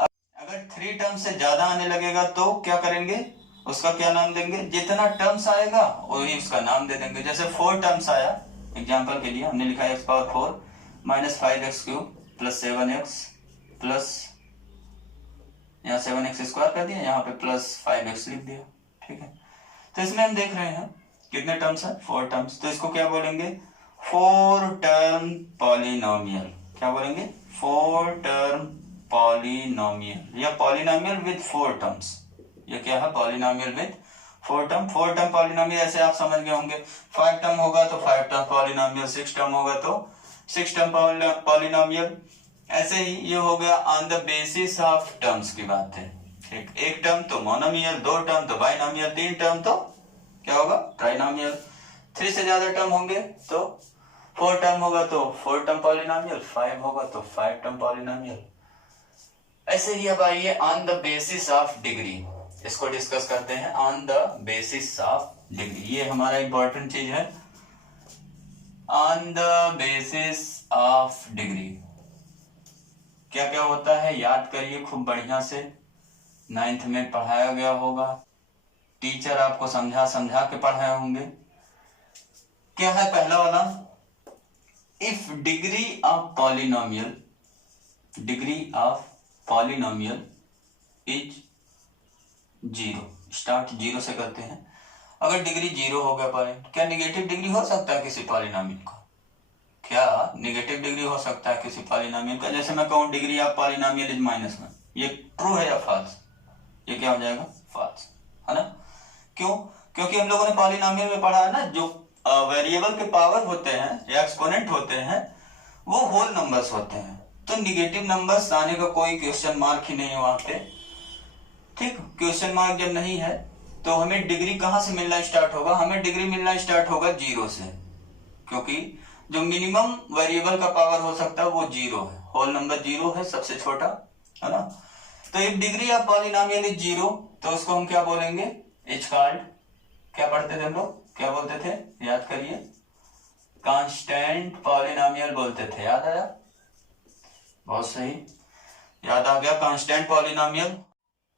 अगर 3 टर्म से ज्यादा आने लगेगा तो क्या करेंगे, उसका क्या नाम देंगे, जितना टर्म्स आएगा वही उसका नाम दे देंगे। जैसे 4 टर्म्स आया, एग्जांपल के लिए हमने लिखा है x⁴ minus 5x³ plus 7x plus, यहाँ 7x² कर दिया, यहाँ पे प्लस 5x लिख दिया। ठीक है, तो इसमें हम देख रहे हैं कितने टर्म्स है, 4 टर्म्स। तो इसको क्या बोलेंगे, 4 टर्म पॉलिनोमियल। क्या बोलेंगे, 4 टर्म पॉलिनोमियल या पॉलिनोमियल विद 4 टर्म्स। ये क्या है, polynomial with 4 term. 4 term polynomial ऐसे आप समझ गए होंगे, 5 टर्म होगा तो 5 टर्म पॉलिनोमियल, 6 टर्म होगा तो 6 टर्म पॉलिनोमियल। ऐसे ही ये हो गया on the basis of terms की बात है। एक टर्म तो मोनोमियल, 2 टर्म तो बाइनोमियल, 3 टर्म तो क्या होगा, ट्राइनोमियल। 3 से ज्यादा टर्म होंगे तो 4 टर्म होगा तो 4 टर्म पॉलिनोमियल, 5 होगा तो 5 टर्म पॉलिनोमियल। ऐसे ही अब आइए on the basis of degree, इसको डिस्कस करते हैं। On the basis of degree, ये हमारा इंपॉर्टेंट चीज है। On the basis of degree क्या क्या होता है, याद करिए खूब बढ़िया से, 9th में पढ़ाया गया होगा, टीचर आपको समझा के पढ़ाए होंगे। क्या है पहला वाला, if degree of polynomial is 0। Start 0 से करते हैं। अगर डिग्री 0 हो गया पाए, क्या निगेटिव डिग्री हो सकता है किसी पॉलिनोमियल का, क्या निगेटिव डिग्री हो सकता है किसी पॉलिनोमियल का। जैसे मैं कहूं डिग्री ऑफ पॉलिनोमियल इज -1, ये ट्रू है या फॉल्स, ये क्या हो जाएगा, फॉल्स, है ना। क्यों, क्योंकि हम लोगों ने पॉलिनोमियल में पढ़ा है ना, जो वेरिएबल के पावर होते हैं या एक्सपोनेंट होते हैं वो होल नंबर्स होते हैं, तो निगेटिव नंबर्स आने का कोई क्वेश्चन मार्क ही नहीं है वहां पे। ठीक, क्वेश्चन मार्क जब नहीं है तो हमें डिग्री कहां से मिलना स्टार्ट होगा, हमें डिग्री मिलना स्टार्ट होगा 0 से, क्योंकि जो मिनिमम वेरिएबल का पावर हो सकता है वो 0 है, होल नंबर 0 है, सबसे छोटा, है ना। तो if degree of polynomial is 0 तो उसको हम क्या बोलेंगे, इज कॉल्ड, क्या पढ़ते थे हम लोग, क्या बोलते थे, याद करिए, कांस्टेंट पॉलिनोमियल बोलते थे। याद आया, बहुत सही, याद आ गया, constant polynomial.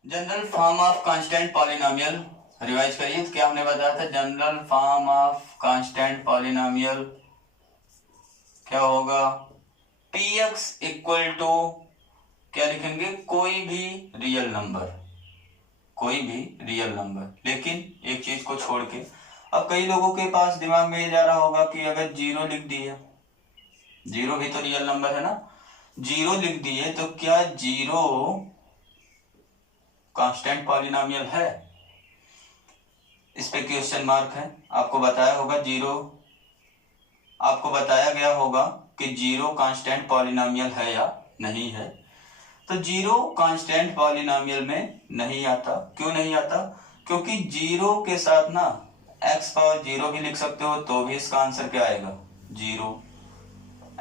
General form of constant polynomial revise करिए, क्या हमने बताया था, general form of constant polynomial क्या होगा, px इक्वल टू, क्या लिखेंगे, कोई भी रियल नंबर, कोई भी रियल नंबर, लेकिन एक चीज को छोड़ के। अब कई लोगों के पास दिमाग में ये जा रहा होगा कि अगर 0 लिख दिए, 0 भी तो रियल नंबर है ना, 0 लिख दिए तो क्या 0 कांस्टेंट पॉलिनोमियल है, इस पे क्वेश्चन मार्क है। आपको बताया होगा 0, आपको बताया गया होगा कि 0 कांस्टेंट पॉलिनोमियल है या नहीं है। तो 0 कांस्टेंट पॉलिनोमियल में नहीं आता। क्यों नहीं आता, क्योंकि 0 के साथ ना x⁴ भी लिख सकते हो तो भी इसका आंसर क्या आएगा, 0।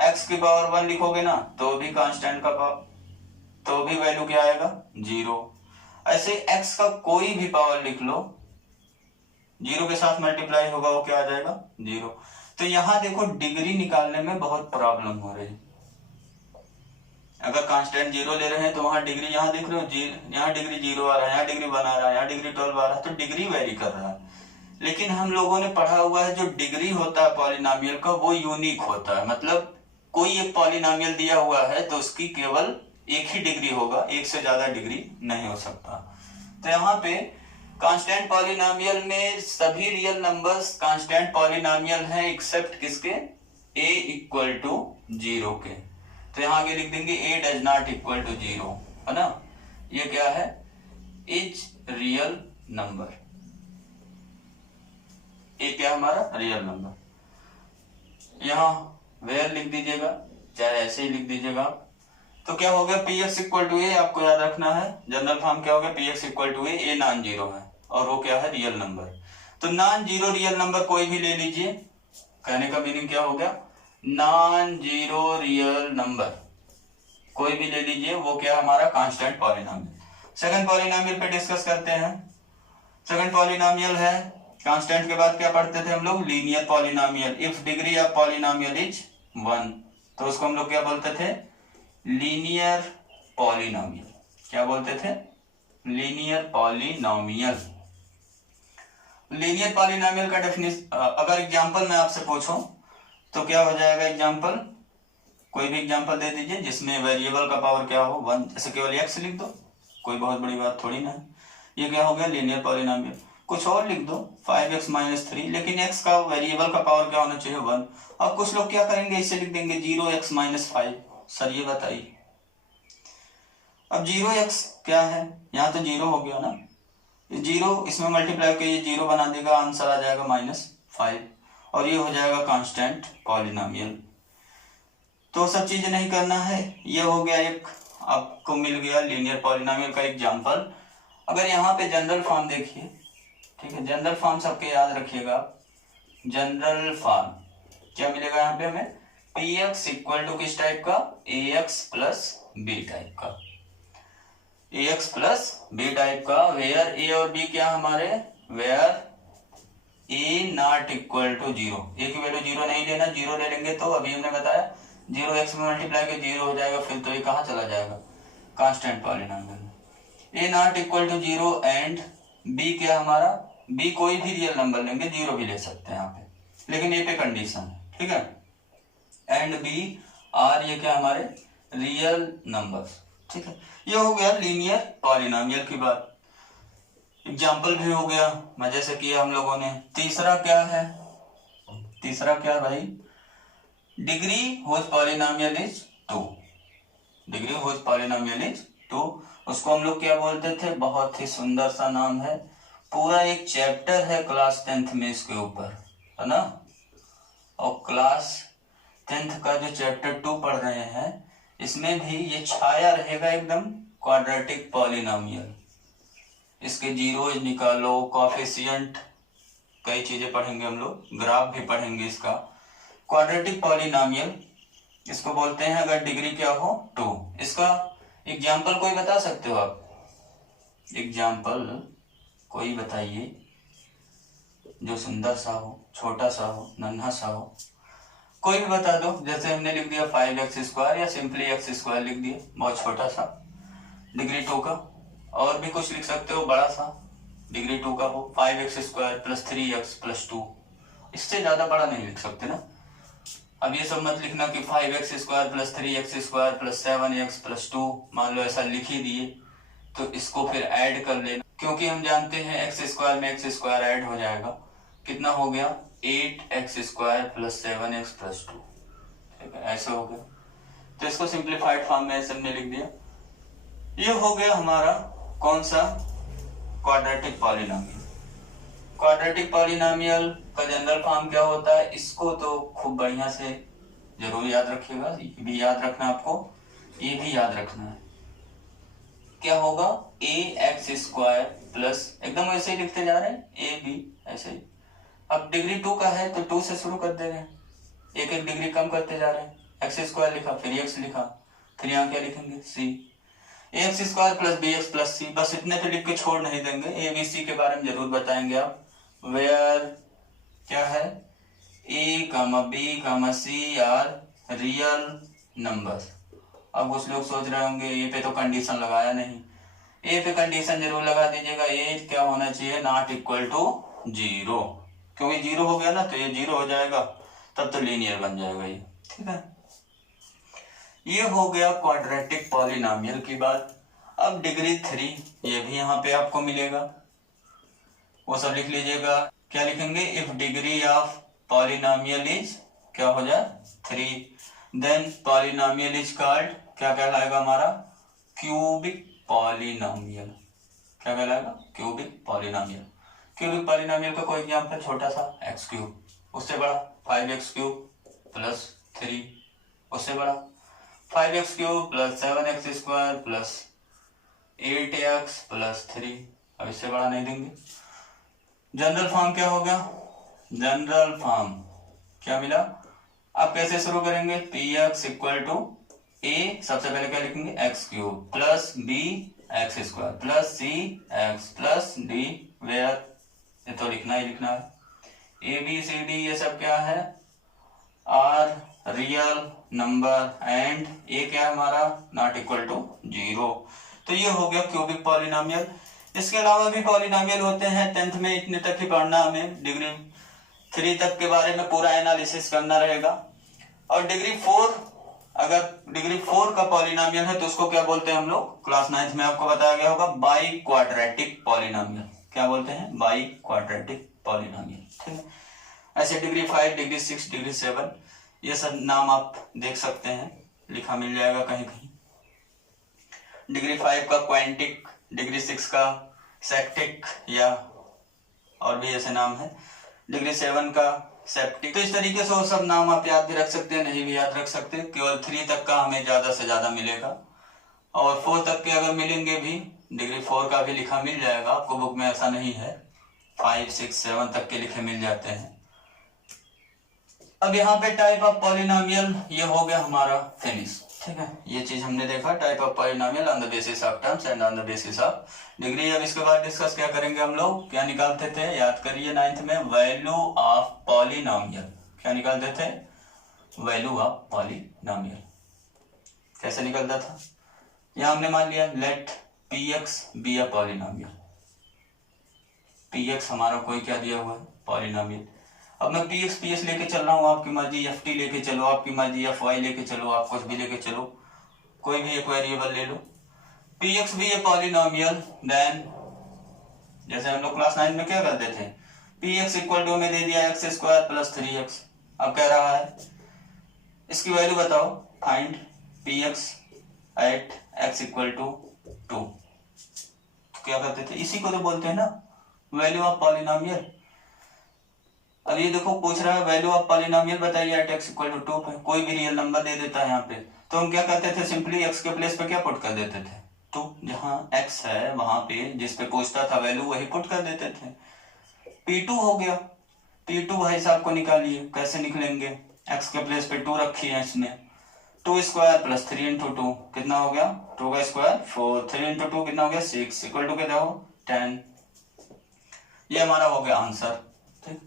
x⁴ लिखोगे ना तो भी कांस्टेंट का तो भी वैल्यू क्या आएगा, 0। ऐसे x का कोई भी पावर लिख लो, 0 के साथ मल्टीप्लाई होगा वो क्या आ जाएगा, 0। तो यहां देखो डिग्री निकालने में बहुत प्रॉब्लम हो रही है। अगर कांस्टेंट 0 ले रहे हैं तो वहां डिग्री, यहां देख रहे हो, यहाँ डिग्री 0 आ रहा है, यहाँ डिग्री 1 आ रहा है, यहाँ डिग्री 12 आ रहा है, तो डिग्री वेरी कर रहा है। लेकिन हम लोगों ने पढ़ा हुआ है जो डिग्री होता है पॉलिनोमियल का वो यूनिक होता है, मतलब कोई एक पॉलिनोमियल दिया हुआ है तो उसकी केवल एक ही डिग्री होगा, एक से ज्यादा डिग्री नहीं हो सकता। तो यहाँ पे कांस्टेंट पॉलिनोमियल में सभी रियल नंबर्स कांस्टेंट पॉलिनोमियल हैं एक्सेप्ट किसके, a इक्वल टू 0 के। तो यहाँ आगे लिख देंगे a does not equal to 0, है ना। ये क्या है, इज रियल नंबर, ये क्या हमारा रियल नंबर। यहाँ वेयर लिख दीजिएगा, चाहे ऐसे ही लिख दीजिएगा। तो क्या हो गया, p x equal to a, आपको याद रखना है जनरल फॉर्म क्या हो गया, p x equal to a non zero है और वो क्या है, रियल नंबर। तो नॉन जीरो रियल नंबर कोई भी ले लीजिए, कहने का मीनिंग क्या हो गया, नॉन जीरो रियल नंबर कोई भी ले लीजिए, वो क्या हमारा कांस्टेंट पॉलिनोमियल। सेकंड पॉलिनोमियल पे डिस्कस करते हैं। सेकंड पॉलिनोमियल है, कांस्टेंट के बाद क्या पढ़ते थे हम लोग, linear polynomial. If degree of polynomial is 1, तो उसको हम लोग क्या बोलते थे, लीनियर पॉलिनोमियल। क्या बोलते थे, लीनियर पॉलिनोमियल। लीनियर पॉलिनोमियल का डेफिनेशन, अगर एग्जांपल मैं आपसे पूछूं तो क्या हो जाएगा, एग्जांपल कोई भी एग्जांपल दे दीजिए जिसमें वेरिएबल का पावर क्या हो 1, जैसे केवल एक्स लिख दो, कोई बहुत बड़ी बात थोड़ी ना है। ये क्या हो गया, लीनियर पॉलिनोमियल। कुछ और लिख दो 5x - 3, लेकिन x का वेरिएबल का पावर क्या होना चाहिए 1। अब कुछ लोग क्या करेंगे, इसे लिख देंगे 0x - 5। सर ये बताइए, अब 0x क्या है, यहाँ तो 0 हो गया ना, 0 इसमें मल्टीप्लाई करके 0 बना देगा, आंसर आ जाएगा -5 और ये हो जाएगा कांस्टेंट पॉलिनोमियल। तो सब चीजें नहीं करना है, ये हो गया एक आपको मिल गया लीनियर पॉलिनोमियल का एग्जांपल। अगर यहाँ पे जनरल फॉर्म देखिए, ठीक है, जनरल फॉर्म सबके याद रखिएगा। जनरल फॉर्म क्या मिलेगा यहाँ पे हमें, पी एक्स इक्वल टू किस टाइप का, a x plus b type का, a x plus b type का, वेयर ए और बी क्या हमारे, where a not equal to 0, a की वैल्यू 0 नहीं लेना, 0 ले लेंगे तो अभी हमने बताया 0x में मल्टीप्लाई के 0 हो जाएगा, फिर तो ये कहाँ चला जाएगा, constant polynomial. A not equal to 0 and b क्या हमारा, बी कोई भी रियल नंबर लेंगे, 0 भी ले सकते हैं यहाँ पे, लेकिन ये पे कंडीशन है, ठीक है, एंड बी आर ये क्या हमारे रियल नंबर, ठीक है। ये हो गया लीनियर पॉलिनोमियल की बात, एग्जाम्पल भी हो गया मजे से किया हम लोगों ने। तीसरा क्या है, तीसरा क्या भाई, degree whose polynomial is 2, degree whose polynomial is 2, उसको हम लोग क्या बोलते थे, बहुत ही सुंदर सा नाम है, पूरा एक चैप्टर है क्लास 10th में इसके ऊपर, है ना, और क्लास 10th का जो चैप्टर 2 पढ़ रहे हैं इसमें भी ये छाया रहेगा एकदम, क्वाड्रेटिक पॉलिनोमियल, इसके जीरोज निकालो, कोफिशिएंट, कई चीजें पढ़ेंगे हम लोग, ग्राफ भी पढ़ेंगे इसका। क्वाड्रेटिक पॉलिनोमियल इसको बोलते हैं अगर डिग्री क्या हो 2। इसका एग्जाम्पल कोई बता सकते हो आप, एग्जाम्पल कोई बताइए जो सुंदर सा हो, छोटा सा हो, नन्हा सा हो, कोई भी बता दो। जैसे हमने लिख दिया 5x² या सिंपली x² लिख दिया, बहुत छोटा सा डिग्री 2 का, और भी कुछ लिख सकते हो बड़ा सा डिग्री 2 का हो, 5x² + 3x + 2, इससे ज्यादा बड़ा नहीं लिख सकते ना। अब ये सब मत लिखना कि 5x² + 3x² + 7x + 2, मान लो ऐसा लिख ही दिए तो इसको फिर ऐड कर लेना, क्योंकि हम जानते हैं x² में x² ऐड हो जाएगा, कितना हो गया 8x² + 7x + 2, ठीक है, ऐसे हो गया। तो इसको सिंप्लीफाइड फॉर्म में ऐसे हमने लिख दिया। ये हो गया हमारा कौन सा, क्वाड्रेटिक पॉलिनोमियल। क्वाड्रेटिक पॉलिनोमियल का जनरल फॉर्म क्या होता है, इसको तो खूब बढ़िया से जरूर याद रखिएगा, ये भी याद रखना आपको, ये भी याद रखना है, क्या होगा ax² प्लस, एकदम ऐसे ही लिखते जा रहे हैं, ए बी ऐसे ही। अब डिग्री 2 का है तो 2 से शुरू कर दे रहे हैं, एक एक डिग्री कम करते जा रहे हैं, x² लिखा फिर x लिखा, फिर यहाँ क्या लिखेंगे c, ax² + bx + c, बस इतने पे लिख के छोड़ नहीं देंगे, a b c के बारे में जरूर बताएंगे आप। वेयर क्या है, a, b, c are real number. अब कुछ लोग सोच रहे होंगे ए पे तो कंडीशन लगाया नहीं, ए पे कंडीशन जरूर लगा दीजिएगा, ए क्या होना चाहिए, नॉट इक्वल टू 0, क्योंकि 0 हो गया ना तो ये 0 हो जाएगा, तब तो लीनियर बन जाएगा ये, ठीक है। ये हो गया क्वाड्रेटिक पॉलिनोमियल की बात। अब डिग्री 3 ये भी यहाँ पे आपको मिलेगा, वो सब लिख लीजिएगा। क्या लिखेंगे, if degree of polynomial is क्या हो जाए 3, देन पॉलिनोमियल इज कॉल्ड क्या कहलाएगा हमारा, क्यूबिक पॉलिनोमियल। क्या कहलाएगा? Cubic polynomial. क्यूबिक पॉलिनोमियल का कोई एग्जाम्पल छोटा सा एक्स क्यूब, उससे बड़ा 5x क्यूब प्लस 3, उससे बड़ा 5x cube plus 7x square plus 8x plus 3। अब इससे बड़ा नहीं देंगे। जनरल फॉर्म क्या हो गया? जनरल फॉर्म क्या मिला? अब कैसे शुरू करेंगे? P x equal to a, सबसे पहले क्या लिखेंगे? X cube plus b x square plus c x plus d, where ये तो लिखना ही लिखना है। ए बी सी डी ये सब क्या है? Are real number and a क्या है हमारा? Not equal to 0। तो ये हो गया क्यूबिक पॉलिनोमियल। इसके अलावा भी पॉलिनोमियल होते हैं, 10th में इतने तक ही पढ़ना, हमें डिग्री 3 तक के बारे में पूरा एनालिसिस करना रहेगा। और डिग्री 4, अगर डिग्री 4 का पॉलिनोमियल है तो उसको क्या बोलते हैं हम लोग? क्लास 9th में आपको बताया गया होगा, बाई क्वाड्रेटिक पॉलिनोमियल। क्या बोलते हैं? By quadratic polynomial. ठीक है। ऐसे डिग्री 5, डिग्री 6, डिग्री 7 ये सब नाम आप देख सकते हैं, लिखा मिल जाएगा कहीं कहीं। डिग्री 5 का क्वांटिक, डिग्री 6 का सेक्टिक या और भी ऐसे नाम है, डिग्री 7 का सेप्टिक। तो इस तरीके से वो सब नाम आप याद भी रख सकते हैं, नहीं भी याद रख सकते। केवल 3 तक का हमें ज्यादा से ज्यादा मिलेगा, और 4 तक के अगर मिलेंगे भी, डिग्री 4 का भी लिखा मिल जाएगा आपको बुक में, ऐसा नहीं है। 5, 6, 7 तक के लिखे मिल जाते हैं। अब यहाँ पे टाइप ऑफ पॉलिनोमियल ये हो गया हमारा फिनिश। ठीक है, ये चीज हमने देखा, type of polynomial on the basis of terms and on the basis of degree. अब इसके बाद डिस्कस क्या करेंगे हम लोग? क्या निकालते थे? याद करिए 9th में, वैल्यू ऑफ पॉलिनोमियल। क्या निकालते थे? Value of polynomial. कैसे निकलता था? यहां हमने मान लिया let p x be a polynomial. P x हमारा कोई क्या दिया हुआ है? पॉलिनोमियल। अब मैं पी एस लेके चल रहा हूँ, आपकी मर्जी, एफ टी लेके चलो, आपकी मर्जी, एफ वाई लेके चलो, आप कुछ भी लेके चलो, कोई भी एक वेरिएबल ले लो। पी एक्स भी ए पॉलिनोमियल, देन जैसे हम लोग क्लास 9 में क्या करते थे, पी एक्स इक्वल टू में दे दिया एक्स स्क्वायर प्लस 3x। अब कह रहा है इसकी वैल्यू बताओ, find p x at x equal to 2। क्या करते थे? इसी को तो बोलते हैं ना वैल्यू ऑफ पॉलिनोमियल। अब ये देखो पूछ रहा है वैल्यू ऑफ पॉलिनोमियल बताइए एट एक्स इक्वल टू 2 पे, कोई भी रियल नंबर दे देता है यहाँ पे, तो हम क्या करते थे? सिंपली एक्स के प्लेस पे क्या पुट कर देते थे? 2। जहां एक्स है वहां पे जिस पे पूछता था वैल्यू वही पुट कर देते थे। P2 हो गया। P2 भाई साहब को निकालिए, कैसे निकलेंगे? एक्स के प्लेस पे 2 रखी है इसने, 2 स्क्वायर प्लस 3 इंटू 2 कितना हो गया? 2 का स्क्वायर 4, 3 इंटू 2 कितना हो गया? 6 इक्वल टू कितना हो? 10। ये हमारा हो गया आंसर। ठीक,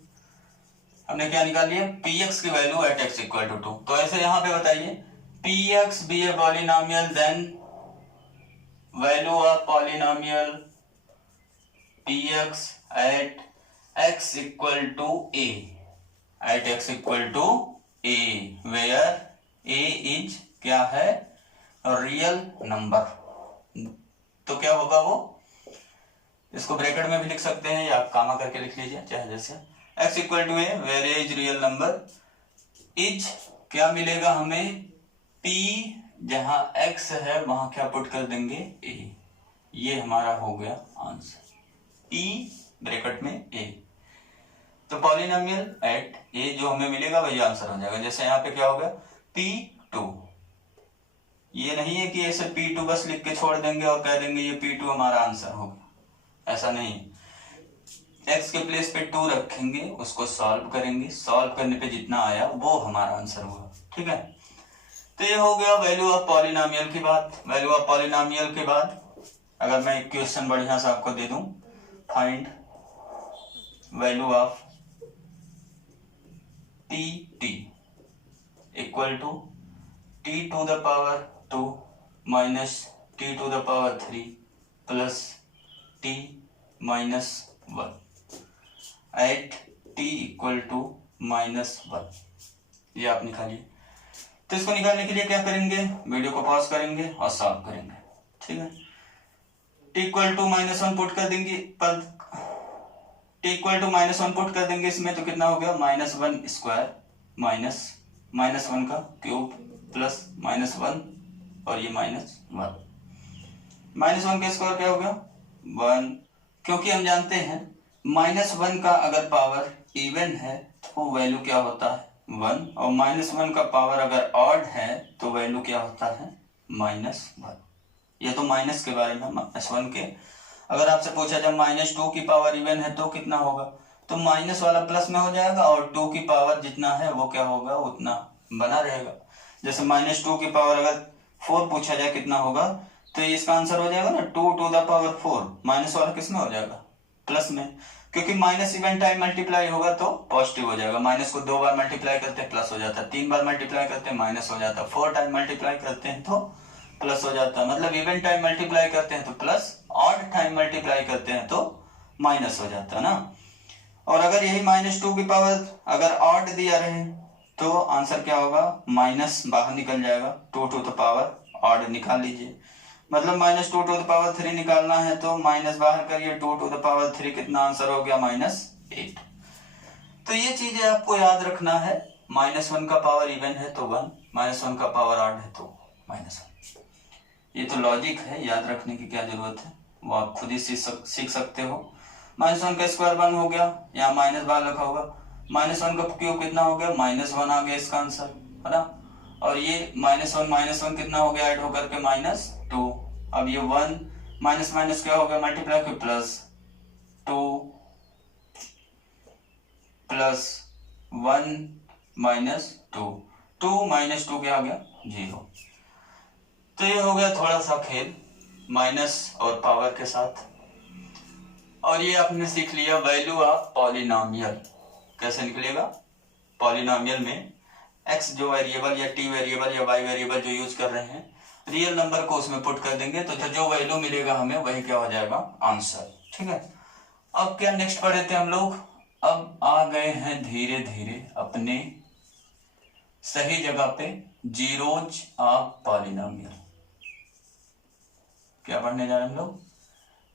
हमने क्या निकाल लिया? पी एक्स की value at x equal to 2। तो ऐसे यहां पे बताइए, p x be a polynomial, then value of polynomial p x at x equal to a, at x equal to a, where a is क्या है? Real number. तो क्या होगा वो? इसको ब्रैकेट में भी लिख सकते हैं या कामा करके लिख लीजिए, चाहे जैसे। x equal to a, where a is real number, is क्या मिलेगा हमें? p जहां x है वहां क्या पुट कर देंगे? a। ये हमारा हो गया आंसर, p ब्रैकेट में a। तो पॉलिनोमियल एट a जो हमें मिलेगा वही आंसर हो जाएगा। जैसे यहाँ पे क्या हो गया? p2। ये नहीं है कि ऐसे p2 बस लिख के छोड़ देंगे और कह देंगे ये p2 हमारा आंसर होगा, ऐसा नहीं। x के प्लेस पे 2 रखेंगे, उसको सॉल्व करेंगे, सॉल्व करने पे जितना आया वो हमारा आंसर हुआ। ठीक है, तो ये हो गया वैल्यू ऑफ पॉलिनोमियल की बात। वैल्यू ऑफ पॉलिनोमियल के बाद अगर मैं एक क्वेश्चन बढ़िया सा आपको दे दूं, find value of t t equal to t to the power 2 minus t to the power 3 plus t minus 1 at t equal to -1। ये आप निकालिए। तो इसको निकालने के लिए क्या करेंगे? वीडियो को पॉज करेंगे और सॉल्व करेंगे। ठीक है, टी इक्वल टू -1 पुट कर देंगे, पर टी इक्वल टू -1 पुट कर देंगे इसमें, तो कितना हो गया? -1 स्क्वायर माइनस -1 का क्यूब प्लस -1 और ये -1। -1 का स्क्वायर क्या हो गया 1, क्योंकि हम जानते हैं -1 का अगर पावर इवन है तो वैल्यू क्या होता है 1, और -1 का पावर अगर ऑड है तो वैल्यू क्या होता है -1। ये तो माइनस के बारे में, -1 के। अगर आपसे पूछा जब -2 की पावर इवन है तो कितना होगा, तो माइनस वाला प्लस में हो जाएगा और 2 की पावर जितना है वो क्या होगा उतना बना रहेगा। जैसे -2 की पावर अगर 4 पूछा जाए कितना होगा, तो इसका आंसर हो जाएगा ना 2 टू द पावर 4। माइनस वाला किस में हो जाएगा प्लस में, क्योंकि माइनस इवन टाइम मल्टीप्लाई होगा तो पॉजिटिव हो जाएगा। माइनस को 2 बार मल्टीप्लाई करते हैं प्लस हो जाता है, 3 बार मल्टीप्लाई करते हैं माइनस हो जाता है, 4 टाइम मल्टीप्लाई करते हैं तो प्लस हो जाता है। मतलब इवन टाइम मल्टीप्लाई करते हैं तो प्लस, ऑड टाइम मल्टीप्लाई करते हैं तो माइनस हो जाता है ना। और अगर यही -2 की पावर अगर ऑड दिया रहे तो आंसर क्या होगा, माइनस बाहर निकल जाएगा, 2 टू द पावर ऑड निकाल लीजिए। मतलब -2 टू द पावर 3 निकालना है तो माइनस बाहर करिए, 2 टू द पावर 3 कितना आंसर हो गया -8। तो ये चीजें आपको याद रखना है। -1 का पावर इवन है तो 1, -1 का पावर ऑड है तो -1। ये तो लॉजिक है, याद रखने की क्या जरूरत है, वो आप खुद ही सीख सकते हो। -1 का स्क्वायर 1 हो गया, यहाँ माइनस बाहर रखा होगा, -1 का क्यूब कितना हो गया -1 आ गया इसका आंसर, है ना। और ये -1 कितना हो गया ऐड होकर के -2। अब ये 1 माइनस माइनस क्या हो गया मल्टीप्लाई के +2 +1 -2, 2 -2 क्या आ गया 0। तो ये हो गया थोड़ा सा खेल माइनस और पावर के साथ। और ये आपने सीख लिया वैल्यू ऑफ पॉलिनोमियल कैसे निकलेगा। पॉलिनोमियल में x जो वेरिएबल या t वेरिएबल या y वेरिएबल जो यूज कर रहे हैं, रियल नंबर को उसमें पुट कर देंगे तो जो वैल्यू मिलेगा हमें वही क्या हो जाएगा आंसर। ठीक है, अब क्या नेक्स्ट पढ़े थे हम लोग, अब आ गए हैं धीरे धीरे अपने सही जगह पे, जीरोज ऑफ पॉलिनोमियल। क्या पढ़ने जा रहे हैं हम लोग,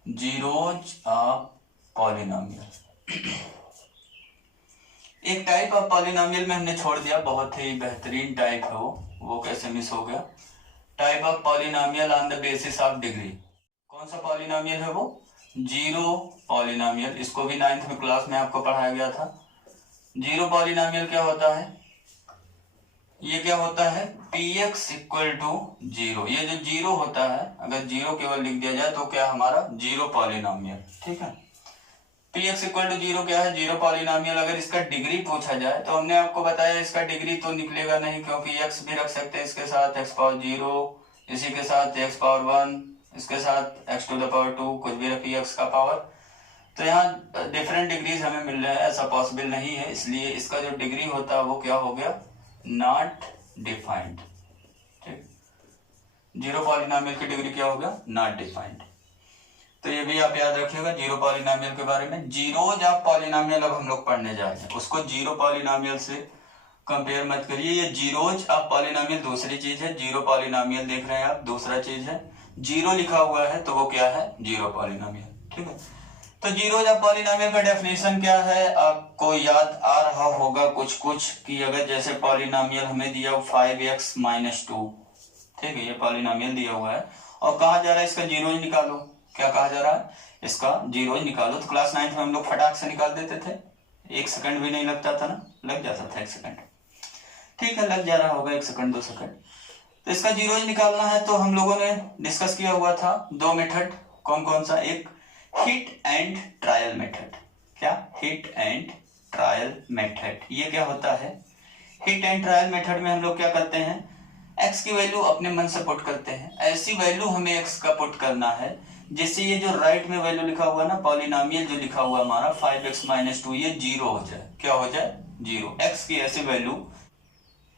जीरोज ऑफ पॉलिनोमियल। एक टाइप ऑफ पॉलिनोमियल में हमने छोड़ दिया, बहुत ही बेहतरीन टाइप है वो कैसे मिस हो गया। Type of polynomial on the basis of degree. कौन सा पॉलिनोमियल है वो, जीरो पॉलिनोमियल। इसको भी 9th में क्लास में आपको पढ़ाया गया था। जीरो पॉलिनोमियल क्या होता है, ये क्या होता है px इक्वल टू 0। ये जो जीरो होता है, अगर जीरो केवल लिख दिया जाए तो क्या हमारा जीरो पॉलिनोमियल। ठीक है, px इक्वल टू 0 क्या है, जीरो पॉलिनोमियल। अगर इसका डिग्री पूछा जाए तो हमने आपको बताया इसका डिग्री तो निकलेगा नहीं, क्योंकि x भी रख सकते हैं इसके साथ x पावर 0, इसी के साथ x पावर 1, इसके साथ x टू द पावर 2, कुछ भी रखिए x का पावर। तो यहाँ डिफरेंट डिग्रीज हमें मिल रहा है, ऐसा पॉसिबल नहीं है, इसलिए इसका जो डिग्री होता है वो क्या हो गया नॉट डिफाइंड। ठीक, जीरो पॉलिनोमियल की डिग्री क्या होगा नॉट डिफाइंड। तो ये भी आप याद रखिएगा जीरो पॉलिनोमियल के बारे में। जीरोज ऑफ पॉलिनोमियल अब हम लोग पढ़ने जा रहे हैं, उसको जीरो पॉलिनोमियल से कंपेयर मत करिए। ये जीरोज ऑफ पॉलिनोमियल दूसरी चीज है, जीरो पॉलिनोमियल देख रहे हैं आप दूसरा चीज है। जीरो लिखा हुआ है तो वो क्या है जीरो पॉलिनोमियल। ठीक है, तो जीरोज ऑफ पॉलिनोमियल का डेफिनेशन क्या है आपको याद आ रहा होगा कुछ कुछ, कि अगर जैसे पॉलिनोमियल हमें दिया 5x - 2, ठीक है, ये पॉलिनोमियल दिया हुआ है और कहा जा रहा है इसका जीरोज निकालो। क्या कहा जा रहा है, इसका जीरोज निकालो। तो क्लास 9th में हम लोग फटाक से निकाल देते थे, 1 सेकंड भी नहीं लगता था ना, लग जाता था 1 सेकंड। ठीक है, लग जा रहा होगा 1 सेकंड 2 सेकंड। तो इसका जीरोज निकालना है तो हम लोगों ने डिस्कस किया हुआ था 2 मेथड। कौन कौन सा, एक हिट एंड ट्रायल मेथड। क्या, हिट एंड ट्रायल मेथड। ये क्या होता है, हिट एंड ट्रायल मेथड में हम लोग क्या करते हैं, x की वैल्यू अपने मन से पुट करते हैं। ऐसी वैल्यू हमें x का पुट करना है जिससे ये जो राइट में वैल्यू लिखा हुआ ना पॉलिनोमियल जो लिखा हुआ हमारा 5x - 2 ये जीरो हो जाए। क्या हो जाए जीरो। x की ऐसी वैल्यू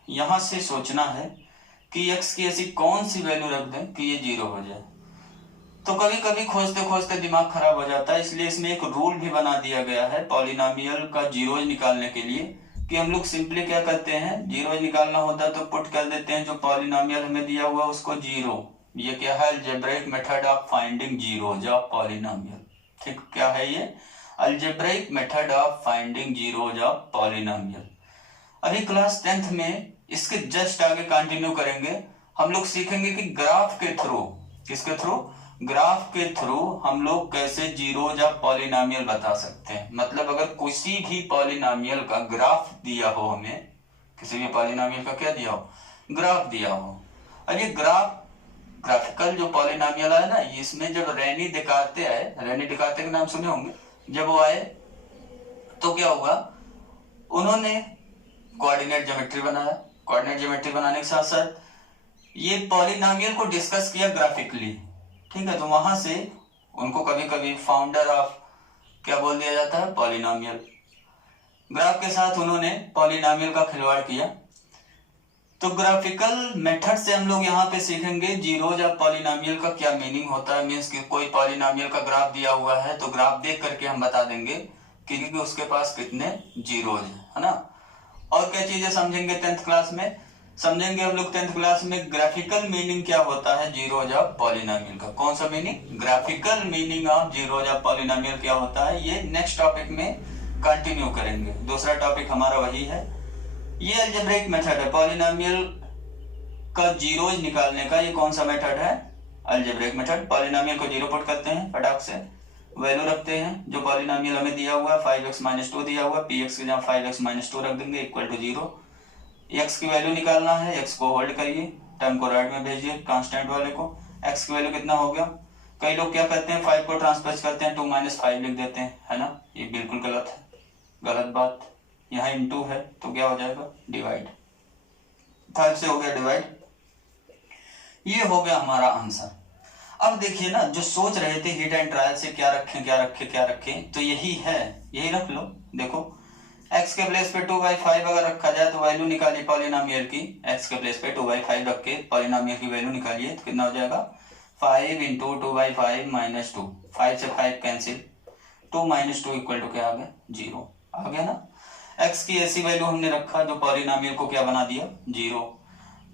यहां से सोचना है कि x की ऐसी कौन सी वैल्यू रख दें कि ये जीरो हो जाए। तो कभी कभी खोजते खोजते दिमाग खराब हो जाता है, इसलिए इसमें एक रूल भी बना दिया गया है पॉलिनोमियल का जीरोज निकालने के लिए, कि हम लोग सिंपली क्या करते हैं, जीरोज निकालना होता है तो पुट कर देते हैं जो पॉलिनोमियल हमें दिया हुआ उसको जीरो। ये क्या है, algebraic method of finding zeros of polynomial. ठीक, क्या है ये, algebraic method of finding zeros of polynomial. अभी क्लास 10th में इसके जस्ट आगे कंटिन्यू करेंगे, हम लोग सीखेंगे कि ग्राफ के थ्रू, किसके थ्रू, ग्राफ के थ्रू हम लोग कैसे जीरोज या पॉलिनोमियल बता सकते हैं। मतलब अगर किसी भी पॉलिनोमियल का ग्राफ दिया हो, हमें किसी भी पॉलिनोमियल का क्या दिया हो, ग्राफ दिया हो, अब ये ग्राफिकल जो पॉलिनोमियल है ना, इसमें जब रेनी डिकार्ते आए, रेनी डिकार्ते के नाम सुने होंगे, जब वो आए तो क्या हुआ, उन्होंने कोऑर्डिनेट ज्योमेट्री बनाया। कोऑर्डिनेट ज्योमेट्री बनाने के साथ साथ ये पॉलिनोमियल को डिस्कस किया ग्राफिकली, ठीक है। तो वहां से उनको कभी कभी फाउंडर ऑफ क्या बोल दिया जाता है, पॉलिनोमियल। ग्राफ के साथ उन्होंने पॉलिनोमियल का खिलवाड़ किया। तो ग्राफिकल मेथड से हम लोग यहाँ पे सीखेंगे जीरोज या पॉलिनोमियल का क्या मीनिंग होता है। मीन्स कि कोई पॉलिनोमियल का ग्राफ दिया हुआ है तो ग्राफ देख करके हम बता देंगे कि उसके पास कितने जीरोज है ना। और क्या चीजें समझेंगे 10th क्लास में, समझेंगे हम लोग 10th क्लास में ग्राफिकल मीनिंग क्या होता है जीरोज ऑफ पॉलिनोमियल का। कौन सा meaning, graphical meaning of zeros of polynomial क्या होता है, ये नेक्स्ट टॉपिक में कंटिन्यू करेंगे। दूसरा टॉपिक हमारा वही है, ये अलजेब्रिक मेथड है पॉलिनोमियल का जीरोज निकालने का। ये कौन सा मेथड है, अलजेब्रिक मेथड। पॉलिनोमियल को जीरो पुट करते हैं, फटाक से वैल्यू रखते हैं जो पॉलिनोमियल हमें दिया हुआ है, 5x-2 दिया हुआ, px की जगह 5x-2 रख देंगे इक्वल टू 0। x की वैल्यू निकालना है, x को होल्ड करिए, टर्म को राइट में भेजिए कांस्टेंट वाले को। x की वैल्यू कितना हो गया, कई लोग क्या करते हैं 5 को ट्रांसपोज करते हैं 2 - 5 लिख देते हैं, है ना, ये बिल्कुल गलत है, गलत बात। यहाँ इनटू है तो क्या हो जाएगा, डिवाइड, 5 से हो गया डिवाइड। ये हो गया हमारा आंसर। अब देखिए ना, जो सोच रहे थे हिट एंड ट्रायल से क्या रखें क्या रखें क्या रखें, तो यही है, यही रख लो। देखो x के प्लेस पे 2/5 अगर रखा जाए तो वैल्यू निकालिए पॉलिनोमियल की, x के प्लेस पे 2/5 रख के पॉलिनोमियल की वैल्यू निकालिए तो कितना हो जाएगा, 5 × 2/5 - 2, 5 से 5 कैंसिल, 2 - 2 इक्वल टू क्या आ गया, 0 आ गया ना। x की ऐसी वैल्यू हमने रखा जो पॉलिनोमियल को क्या बना दिया, 0।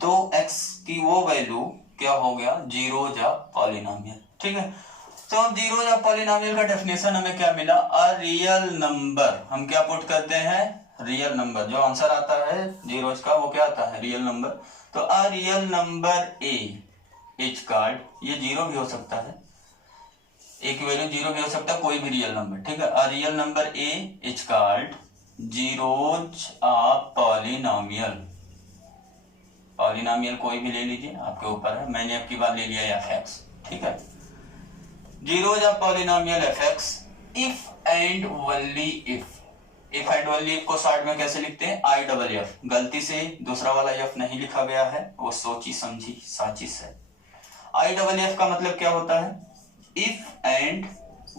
तो x की वो वैल्यू क्या हो गया, जीरोज ऑफ पॉलिनोमियल, ठीक है। तो अब जीरोज ऑफ पॉलिनोमियल का डेफिनेशन हमें क्या मिला, अ रियल नंबर। हम क्या पुट करते हैं, रियल नंबर। जो आंसर आता है जीरोज का वो क्या आता है, रियल नंबर। तो a real number A is called, ये 0 भी हो सकता है, ए की वैल्यू 0 भी हो सकता है, कोई भी रियल नंबर, ठीक है। A real number A is called zeros of polynomial. Polynomial कोई भी ले लीजिए, आपके ऊपर है, मैंने आपकी बात ले लिया fx, ठीक है। Zeros of polynomial fx if and only if and only if को शॉर्ट में कैसे लिखते हैं, IFF। गलती से दूसरा वाला f नहीं लिखा गया है, वो सोची समझी साजिश है। IFF का मतलब क्या होता है, इफ एंड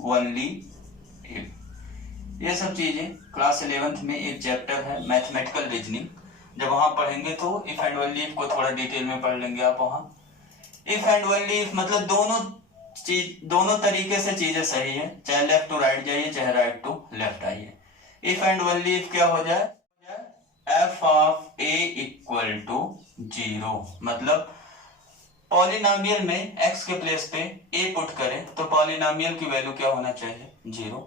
ओनली इफ। ये सब चीजें क्लास 11th में एक चैप्टर है मैथमेटिकल रीजनिंग, जब वहां पढ़ेंगे तो इफ एंड ओनली इफ को थोड़ा डिटेल में पढ़ लेंगे आप वहां। इफ एंड ओनली इफ मतलब दोनों तरीके से चीजें सही है, चाहे लेफ्ट टू राइट जाइए चाहे राइट टू लेफ्ट आइए। इफ एंड ओनली इफ क्या हो जाए, f of a equal to 0। मतलब पॉलिनोमियल में x के प्लेस पे a पुट करें तो पॉलिनोमियल की वैल्यू क्या होना चाहिए, 0।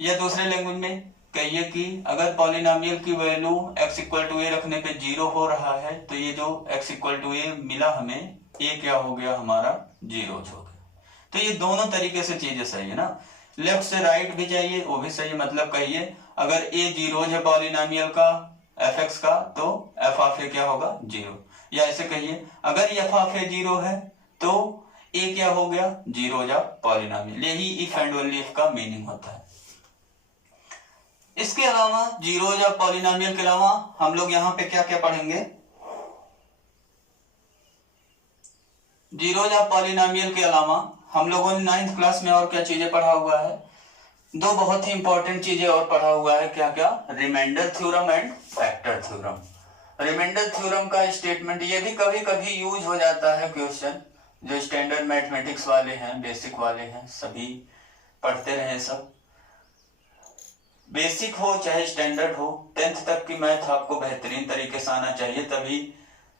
या दूसरे लैंग्वेज में कहिए कि अगर पॉलिनोमियल की value x equal to a रखने पे 0 हो रहा है तो ये जो x इक्वल टू a मिला हमें, a क्या हो गया हमारा, 0 हो गया। तो ये दोनों तरीके से चीजें सही है ना, लेफ्ट से राइट भी चाहिए वो भी सही। मतलब कहिए अगर a 0 है पॉलिनोमियल का fx का तो f ऑफ a क्या होगा, 0। या ऐसे कहिए अगर f ऑफ a 0 है तो a क्या हो गया, 0 या पॉलिनोमियल। यही इफ एंड ओनली इफ का मीनिंग होता है। इसके अलावा जीरोज ऑफ पॉलिनोमियल के अलावा हम लोग यहाँ पे क्या क्या पढ़ेंगे, जीरोज ऑफ पॉलिनोमियल के अलावा हम लोगों ने 9th क्लास में और क्या चीजें पढ़ा हुआ है, दो बहुत ही इंपॉर्टेंट चीजें और पढ़ा हुआ है। क्या क्या, remainder theorem and factor theorem. Remainder theorem का स्टेटमेंट ये भी कभी कभी यूज हो जाता है क्वेश्चन, जो स्टैंडर्ड मैथमेटिक्स वाले हैं, बेसिक वाले हैं, सभी पढ़ते रहे। सब बेसिक हो चाहे स्टैंडर्ड हो, 10th तक की मैथ आपको बेहतरीन तरीके से आना चाहिए, तभी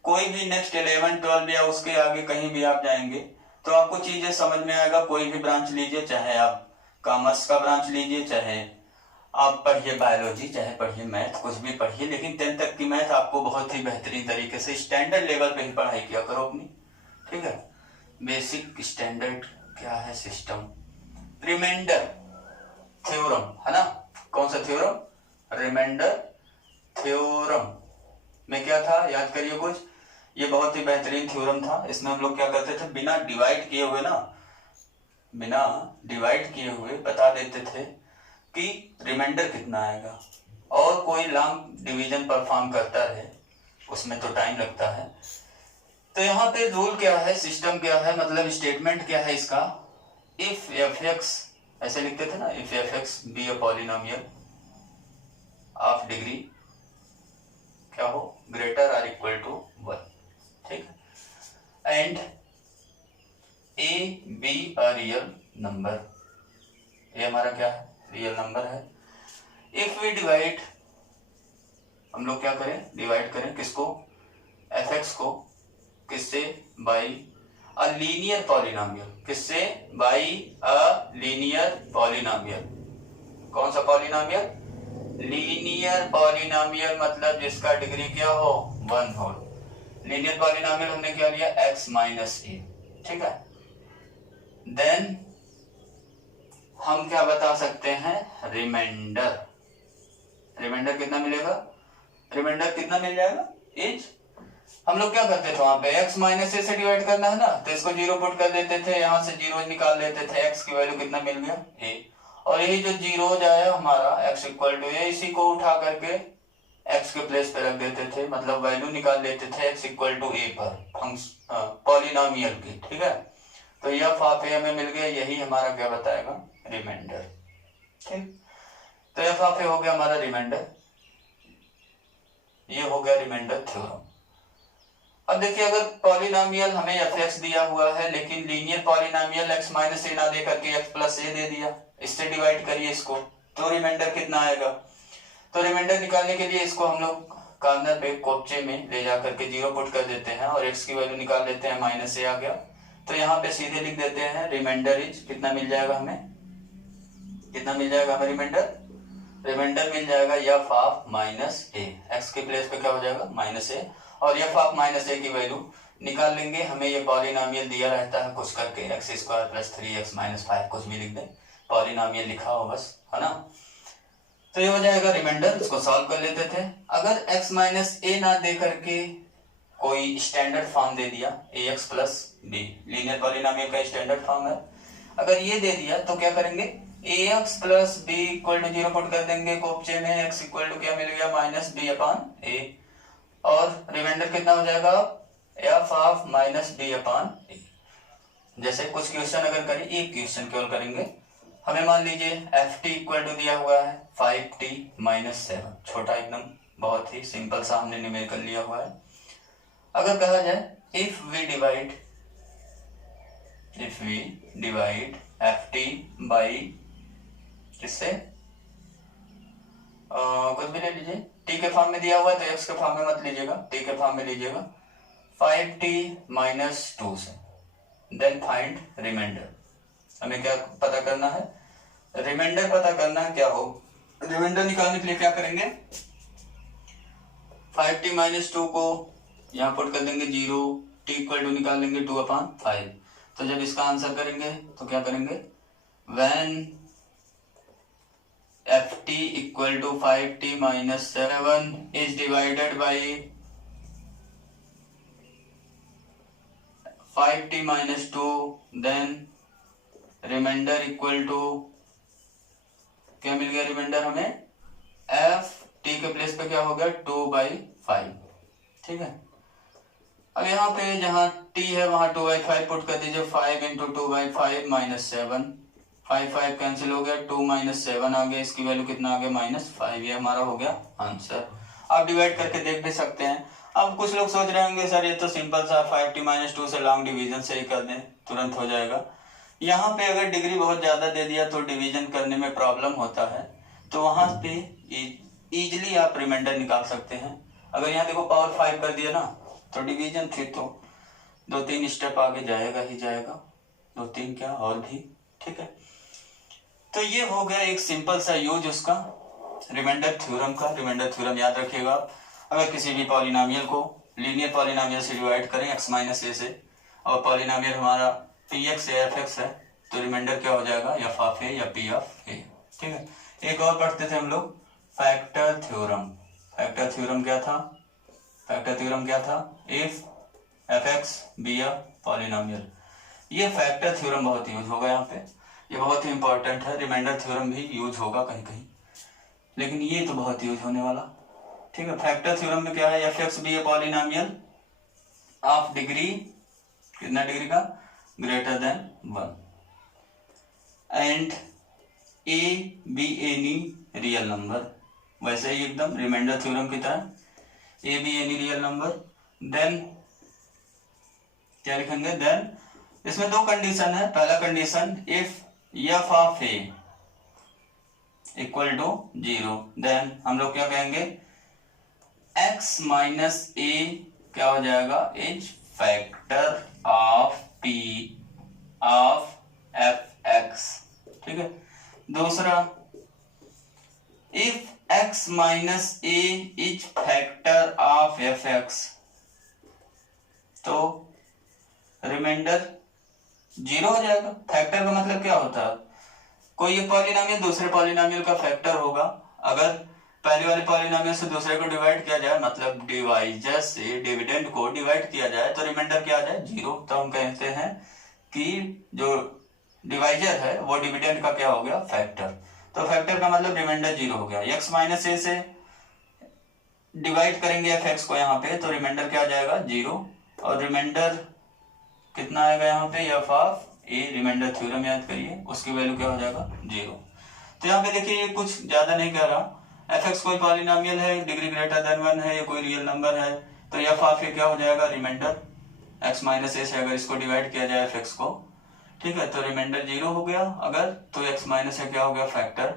कोई भी नेक्स्ट 11, 12 या उसके आगे कहीं भी आप जाएंगे तो आपको चीजें समझ में आएगा। कोई भी ब्रांच लीजिए, चाहे आप कॉमर्स का ब्रांच लीजिए, चाहे आप पढ़िए बायोलॉजी, चाहे पढ़िए मैथ, कुछ भी पढ़िए, लेकिन 10th तक की मैथ आपको बहुत ही बेहतरीन तरीके से स्टैंडर्ड लेवल पे ही पढ़ाई किया करो अपनी, ठीक है। बेसिक स्टैंडर्ड क्या है सिस्टम, रिमाइंडर थ्योरम है ना। कौन सा थ्योरम, रिमाइंडर थ्योरम में क्या था, याद करिए कुछ। ये बहुत ही बेहतरीन थ्योरम था। इसमें हम लोग क्या करते थे, बिना डिवाइड किए हुए बता देते थे कि रिमाइंडर कितना आएगा। और कोई लॉन्ग डिवीजन परफॉर्म करता है उसमें तो टाइम लगता है। तो यहाँ पे रूल क्या है, सिस्टम क्या है, मतलब स्टेटमेंट क्या है इसका, इफ एफ एक्स, ऐसे लिखते थे ना, if F x be a polynomial of degree क्या हो, ग्रेटर आर इक्वल टू 1, ठीक है, and a be a real number, ये हमारा क्या है, रियल नंबर है। इफ वी डिवाइड, हम लोग क्या करें, डिवाइड करें किसको, एफ एक्स को, किससे, बाई अ लीनियर पॉलिनोमियल, किससे, बाई अ लीनियर पॉलिनोमियल। कौन सा पॉलिनोमियल, लीनियर पॉलिनोमियल, मतलब जिसका डिग्री क्या हो, 1 हो। लीनियर पॉलिनोमियल हमने क्या लिया, x माइनस ए, ठीक है। देन हम क्या बता सकते हैं, रिमाइंडर, रिमाइंडर कितना मिलेगा, रिमाइंडर कितना मिल जाएगा, इज, हम लोग क्या करते थे वहां पे, x माइनस ए से डिवाइड करना है ना, तो इसको 0 पुट कर देते थे, यहां से 0 निकाल लेते थे, x की वैल्यू कितना मिल गया, a, और यही जो 0 जाए हमारा x इक्वल टू a, इसी को उठा करके x के प्लेस पे रख देते थे, मतलब वैल्यू निकाल लेते थे x इक्वल टू a पर पॉलिनोमियल की, ठीक है। तो यह ऑफ ए हमें मिल गया, यही हमारा क्या बताएगा, रिमाइंडर, ठीक। तो एफ ऑफ ए हो गया हमारा रिमाइंडर, ये हो गया रिमाइंडर थ्योरम। अब देखिए, अगर पॉलिनोमियल हमें एफ एक्स दिया हुआ है, लेकिन लीनियर पॉलिनोमियल x माइनस ए ना दे करके x प्लस ए दे दिया, इससे डिवाइड करिए इसको, तो रिमाइंडर कितना आएगा। तो रिमाइंडर निकालने के लिए इसको हम लोग कॉर्नर पे कोपचे में ले जा करके 0 पुट कर देते हैं और x की वैल्यू निकाल लेते हैं, माइनस ए आ गया, तो यहाँ पे सीधे लिख देते हैं रिमाइंडर इज, कितना मिल जाएगा हमें, कितना मिल जाएगा हमें रिमाइंडर, रिमाइंडर मिल जाएगा f of minus A, x के प्लेस पे क्या हो जाएगा, माइनस ए, और एफ ऑफ माइनस ए की वैल्यू निकाल लेंगे। हमें ये पॉलिनोमियल दिया रहता है कुछ करके, x square plus 3x minus 5, कुछ भी लिख दें, पॉलिनोमियल लिखा हो बस, है ना। तो ये हो जाएगा रिमाइंडर, इसको सॉल्व कर लेते थे। अगर x माइनस ए ना दे करके कोई स्टैंडर्ड फॉर्म दे दिया, a x plus b, linear polynomial का स्टैंडर्ड फॉर्म है, अगर ये दे दिया तो क्या करेंगे, a x plus b equal to 0 put कर देंगे कोपचे में, एक्स इक्वल टू क्या मिल गया, माइनस बी अपॉन ए, और रिमाइंडर कितना हो जाएगा, f of minus b upon a. जैसे कुछ क्वेश्चन अगर करें, एक क्वेश्चन केवल करेंगे, हमें मान लीजिए एफ टी इक्वल टू दिया हुआ है 5t माइनस 7, छोटा एकदम, बहुत ही सिंपल सा हमने न्यूमेरिकल लिया हुआ है। अगर कहा जाए if we divide f t by किससे, कुछ भी ले लीजिए, टी के फॉर्म में दिया हुआ है तो एक्स के फॉर्म में मत लीजिएगा, टी के फॉर्म में लीजिएगा, 5t माइनस 2 से, देन फाइंड रिमाइंडर। हमें क्या पता करना है, रिमाइंडर पता करना है, क्या हो, रिमाइंडर निकालने के लिए क्या करेंगे, 5t माइनस 2 को यहाँ पुट कर देंगे 0, t इक्वल टू निकाल लेंगे 2/5। तो जब इसका आंसर करेंगे तो क्या करेंगे, when ft equal to 5t minus 7 is divided by 5t minus 2, then remainder equal to क्या मिल गया, रिमाइंडर हमें f t के प्लेस पे क्या हो गया, 2/5, ठीक है। अब यहाँ पे जहाँ t है वहां 2/5 पुट कर दीजिए, 5 इंटू 2/5 माइनस 7, 5 कैंसिल हो गया, 2 माइनस 7 आ गया, इसकी वैल्यू कितना आ गया, -5, ये हमारा हो गया आंसर। आप डिवाइड करके देख भी सकते हैं। अब कुछ लोग सोच रहे होंगे सर ये तो सिंपल सा 5t माइनस 2 से लॉन्ग डिवीजन से ही कर दें, तुरंत हो जाएगा। यहाँ पे अगर डिग्री बहुत ज्यादा दे दिया तो डिवीजन करने में प्रॉब्लम होता है, तो वहां पे इजिली आप रिमाइंडर निकाल सकते हैं। अगर यहाँ देखो पावर 5 कर दिया ना, तो डिवीजन थे तो 2-3 स्टेप आगे जाएगा ही जाएगा, 2-3 क्या और भी, ठीक है। तो ये हो गया एक सिंपल सा यूज उसका, रिमाइंडर थ्योरम का। रिमाइंडर थ्योरम याद रखिएगा, अगर किसी भी पॉलिनोमियल को लीनियर पॉलिनोमियल से डिवाइड करें x माइनस ए से, और पॉलिनोमियल हमारा px या fx है, तो रिमाइंडर क्या हो जाएगा, एफ ऑफ ए या पी ऑफ ए। ठीक है, एक और पढ़ते थे हम लोग फैक्टर थ्योरम। फैक्टर थ्योरम क्या था, फैक्टर थ्योरम क्या था, if F x be a polynomial. ये फैक्टर थ्योरम बहुत यूज होगा यहाँ पे, ये बहुत ही इंपॉर्टेंट है। रिमाइंडर थ्योरम भी यूज होगा कहीं कहीं, लेकिन ये तो बहुत यूज होने वाला। ठीक है, फैक्टर थ्योरम में क्या है, f x be a polynomial of degree, कितना डिग्री का, greater than 1 and a be any real number. वैसे ही एकदम रिमाइंडर थ्योरम की तरह, a be any real number. Then क्या लिखेंगे, देन इसमें दो कंडीशन है। पहला condition, if f of a equal to 0, then हम लोग क्या कहेंगे, x माइनस ए क्या हो जाएगा, is factor of p of fx। ठीक है, दूसरा, if x minus A is factor of fx, तो रिमाइंडर 0 हो जाएगा। फैक्टर का मतलब क्या होता है, कोई एक पॉलिनोमियल दूसरे पॉलिनोमियल का फैक्टर होगा। अगर पहले वाले पॉलिनोमियल से दूसरे को डिवाइड किया जाए, मतलब डिवाइजर से डिविडेंड को डिवाइड किया जाए, तो रिमाइंडर क्या आ जाए, 0। तो हम कहते हैं कि जो डिवाइजर है वो डिविडेंड का क्या हो गया, फैक्टर। तो फैक्टर का मतलब रिमाइंडर 0 हो गया। x माइनस ए से डिवाइड करेंगे एफ एक्स को यहाँ पे, तो रिमाइंडर क्या आ जाएगा, 0। और रिमाइंडर कितना आएगा यहाँ पे, f of a. Remainder theorem याद करिए, उसकी वैल्यू क्या हो जाएगा, 0। तो यहाँ पे देखिए, ये कुछ ज्यादा नहीं कह रहा। एफ एक्स कोई पॉलिनोमियल है, डिग्री ग्रेटर देन 1 है, या कोई रियल नंबर है, तो एफ ऑफ ए क्या हो जाएगा, रिमाइंडर। एक्स माइनस ए से अगर इसको डिवाइड किया जाए एफ एक्स को, ठीक है, तो रिमाइंडर 0 हो गया। अगर तो एक्स माइनस ए क्या हो गया, फैक्टर।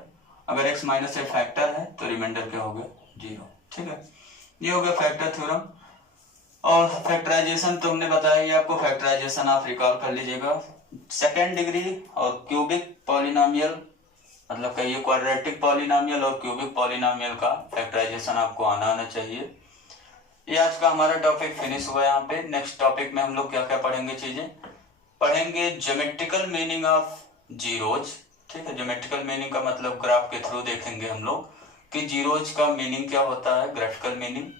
अगर एक्स माइनस ए फैक्टर है तो रिमाइंडर क्या हो गया, 0। ठीक है, ये हो गया फैक्टर थ्योरम। और फैक्टराइजेशन तो हमने बताया ही आपको, फैक्टराइजेशन आप रिकॉल कर लीजिएगा। सेकेंड डिग्री और क्यूबिक पॉलिनोमियल, मतलब कहिए क्वाड्रेटिक पॉलिनोमियल और क्यूबिक पॉलिनोमियल का फैक्टराइजेशन आपको आना चाहिए। ये आज का हमारा टॉपिक फिनिश हुआ यहाँ पे। नेक्स्ट टॉपिक में हम लोग क्या क्या पढ़ेंगे, चीजें पढ़ेंगे। Geometrical meaning of zeros. ठीक है, ज्योमेट्रिकल मीनिंग का मतलब ग्राफ के थ्रू देखेंगे हम लोग कि जीरोज का मीनिंग क्या होता है, ग्राफिकल मीनिंग।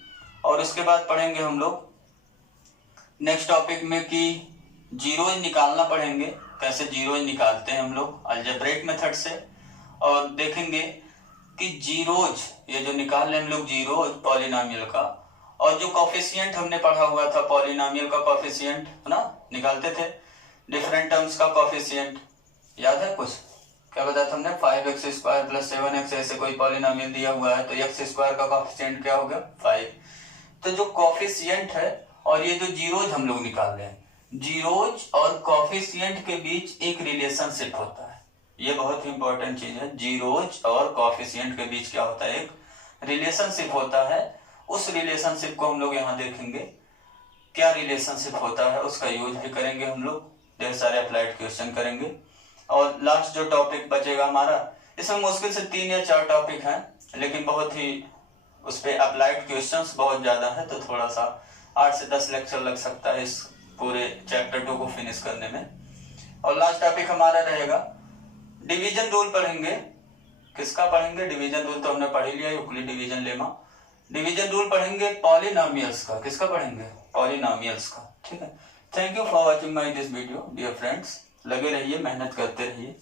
और उसके बाद पढ़ेंगे हम लोग नेक्स्ट टॉपिक में कि जीरोज निकालना पढ़ेंगे, कैसे जीरोज निकालते हैं हम लोग अलजेब्रिक मेथड से। और देखेंगे कि जीरोज, ये जो निकाल रहे हम लोग जीरोज पॉलिनोमियल का, और जो कोफिशिएंट हमने पढ़ा हुआ था पॉलिनोमियल का कोफिशिएंट ना, निकालते थे डिफरेंट टर्म्स का कोफिशिएंट, याद है कुछ, क्या बताया था हमने, 5x स्क्वायर प्लस 7x, ऐसे कोई पॉलिनोमियल दिया हुआ है तो x स्क्वायर का कोफिशिएंट क्या हो गया, 5। तो जो कोफिशिएंट है और ये जो जीरोज हम लोग निकाल रहे हैं, जीरोज और कोफिशिएंट के बीच एक रिलेशनशिप होता है। ये बहुत ही इंपॉर्टेंट चीज है। जीरोज और कोफिशिएंट के बीच क्या होता है, एक रिलेशनशिप होता है। उस रिलेशनशिप को हम लोग यहाँ देखेंगे, क्या रिलेशनशिप होता है, उसका यूज भी करेंगे हम लोग, ढेर सारे अप्लाइड क्वेश्चन करेंगे। और लास्ट जो टॉपिक बचेगा हमारा, इसमें मुश्किल से 3 या 4 टॉपिक हैं, लेकिन बहुत ही उस पे अप्लाइड क्वेश्चंस बहुत ज्यादा है, तो थोड़ा सा 8 से 10 लेक्चर लग सकता है इस पूरे चैप्टर 2 को फिनिश करने में। और लास्ट टॉपिक हमारा रहेगा डिवीजन रूल पढ़ेंगे। किसका पढ़ेंगे, डिवीजन रूल तो हमने पढ़ ही लिया, Euclid division lemma. Division rule पढ़ेंगे पॉलिनोमियल्स का। किसका पढ़ेंगे, पॉलिनोमियल्स का। ठीक है, thank you for watching my this video dear friends. लगे रहिए, मेहनत करते रहिए।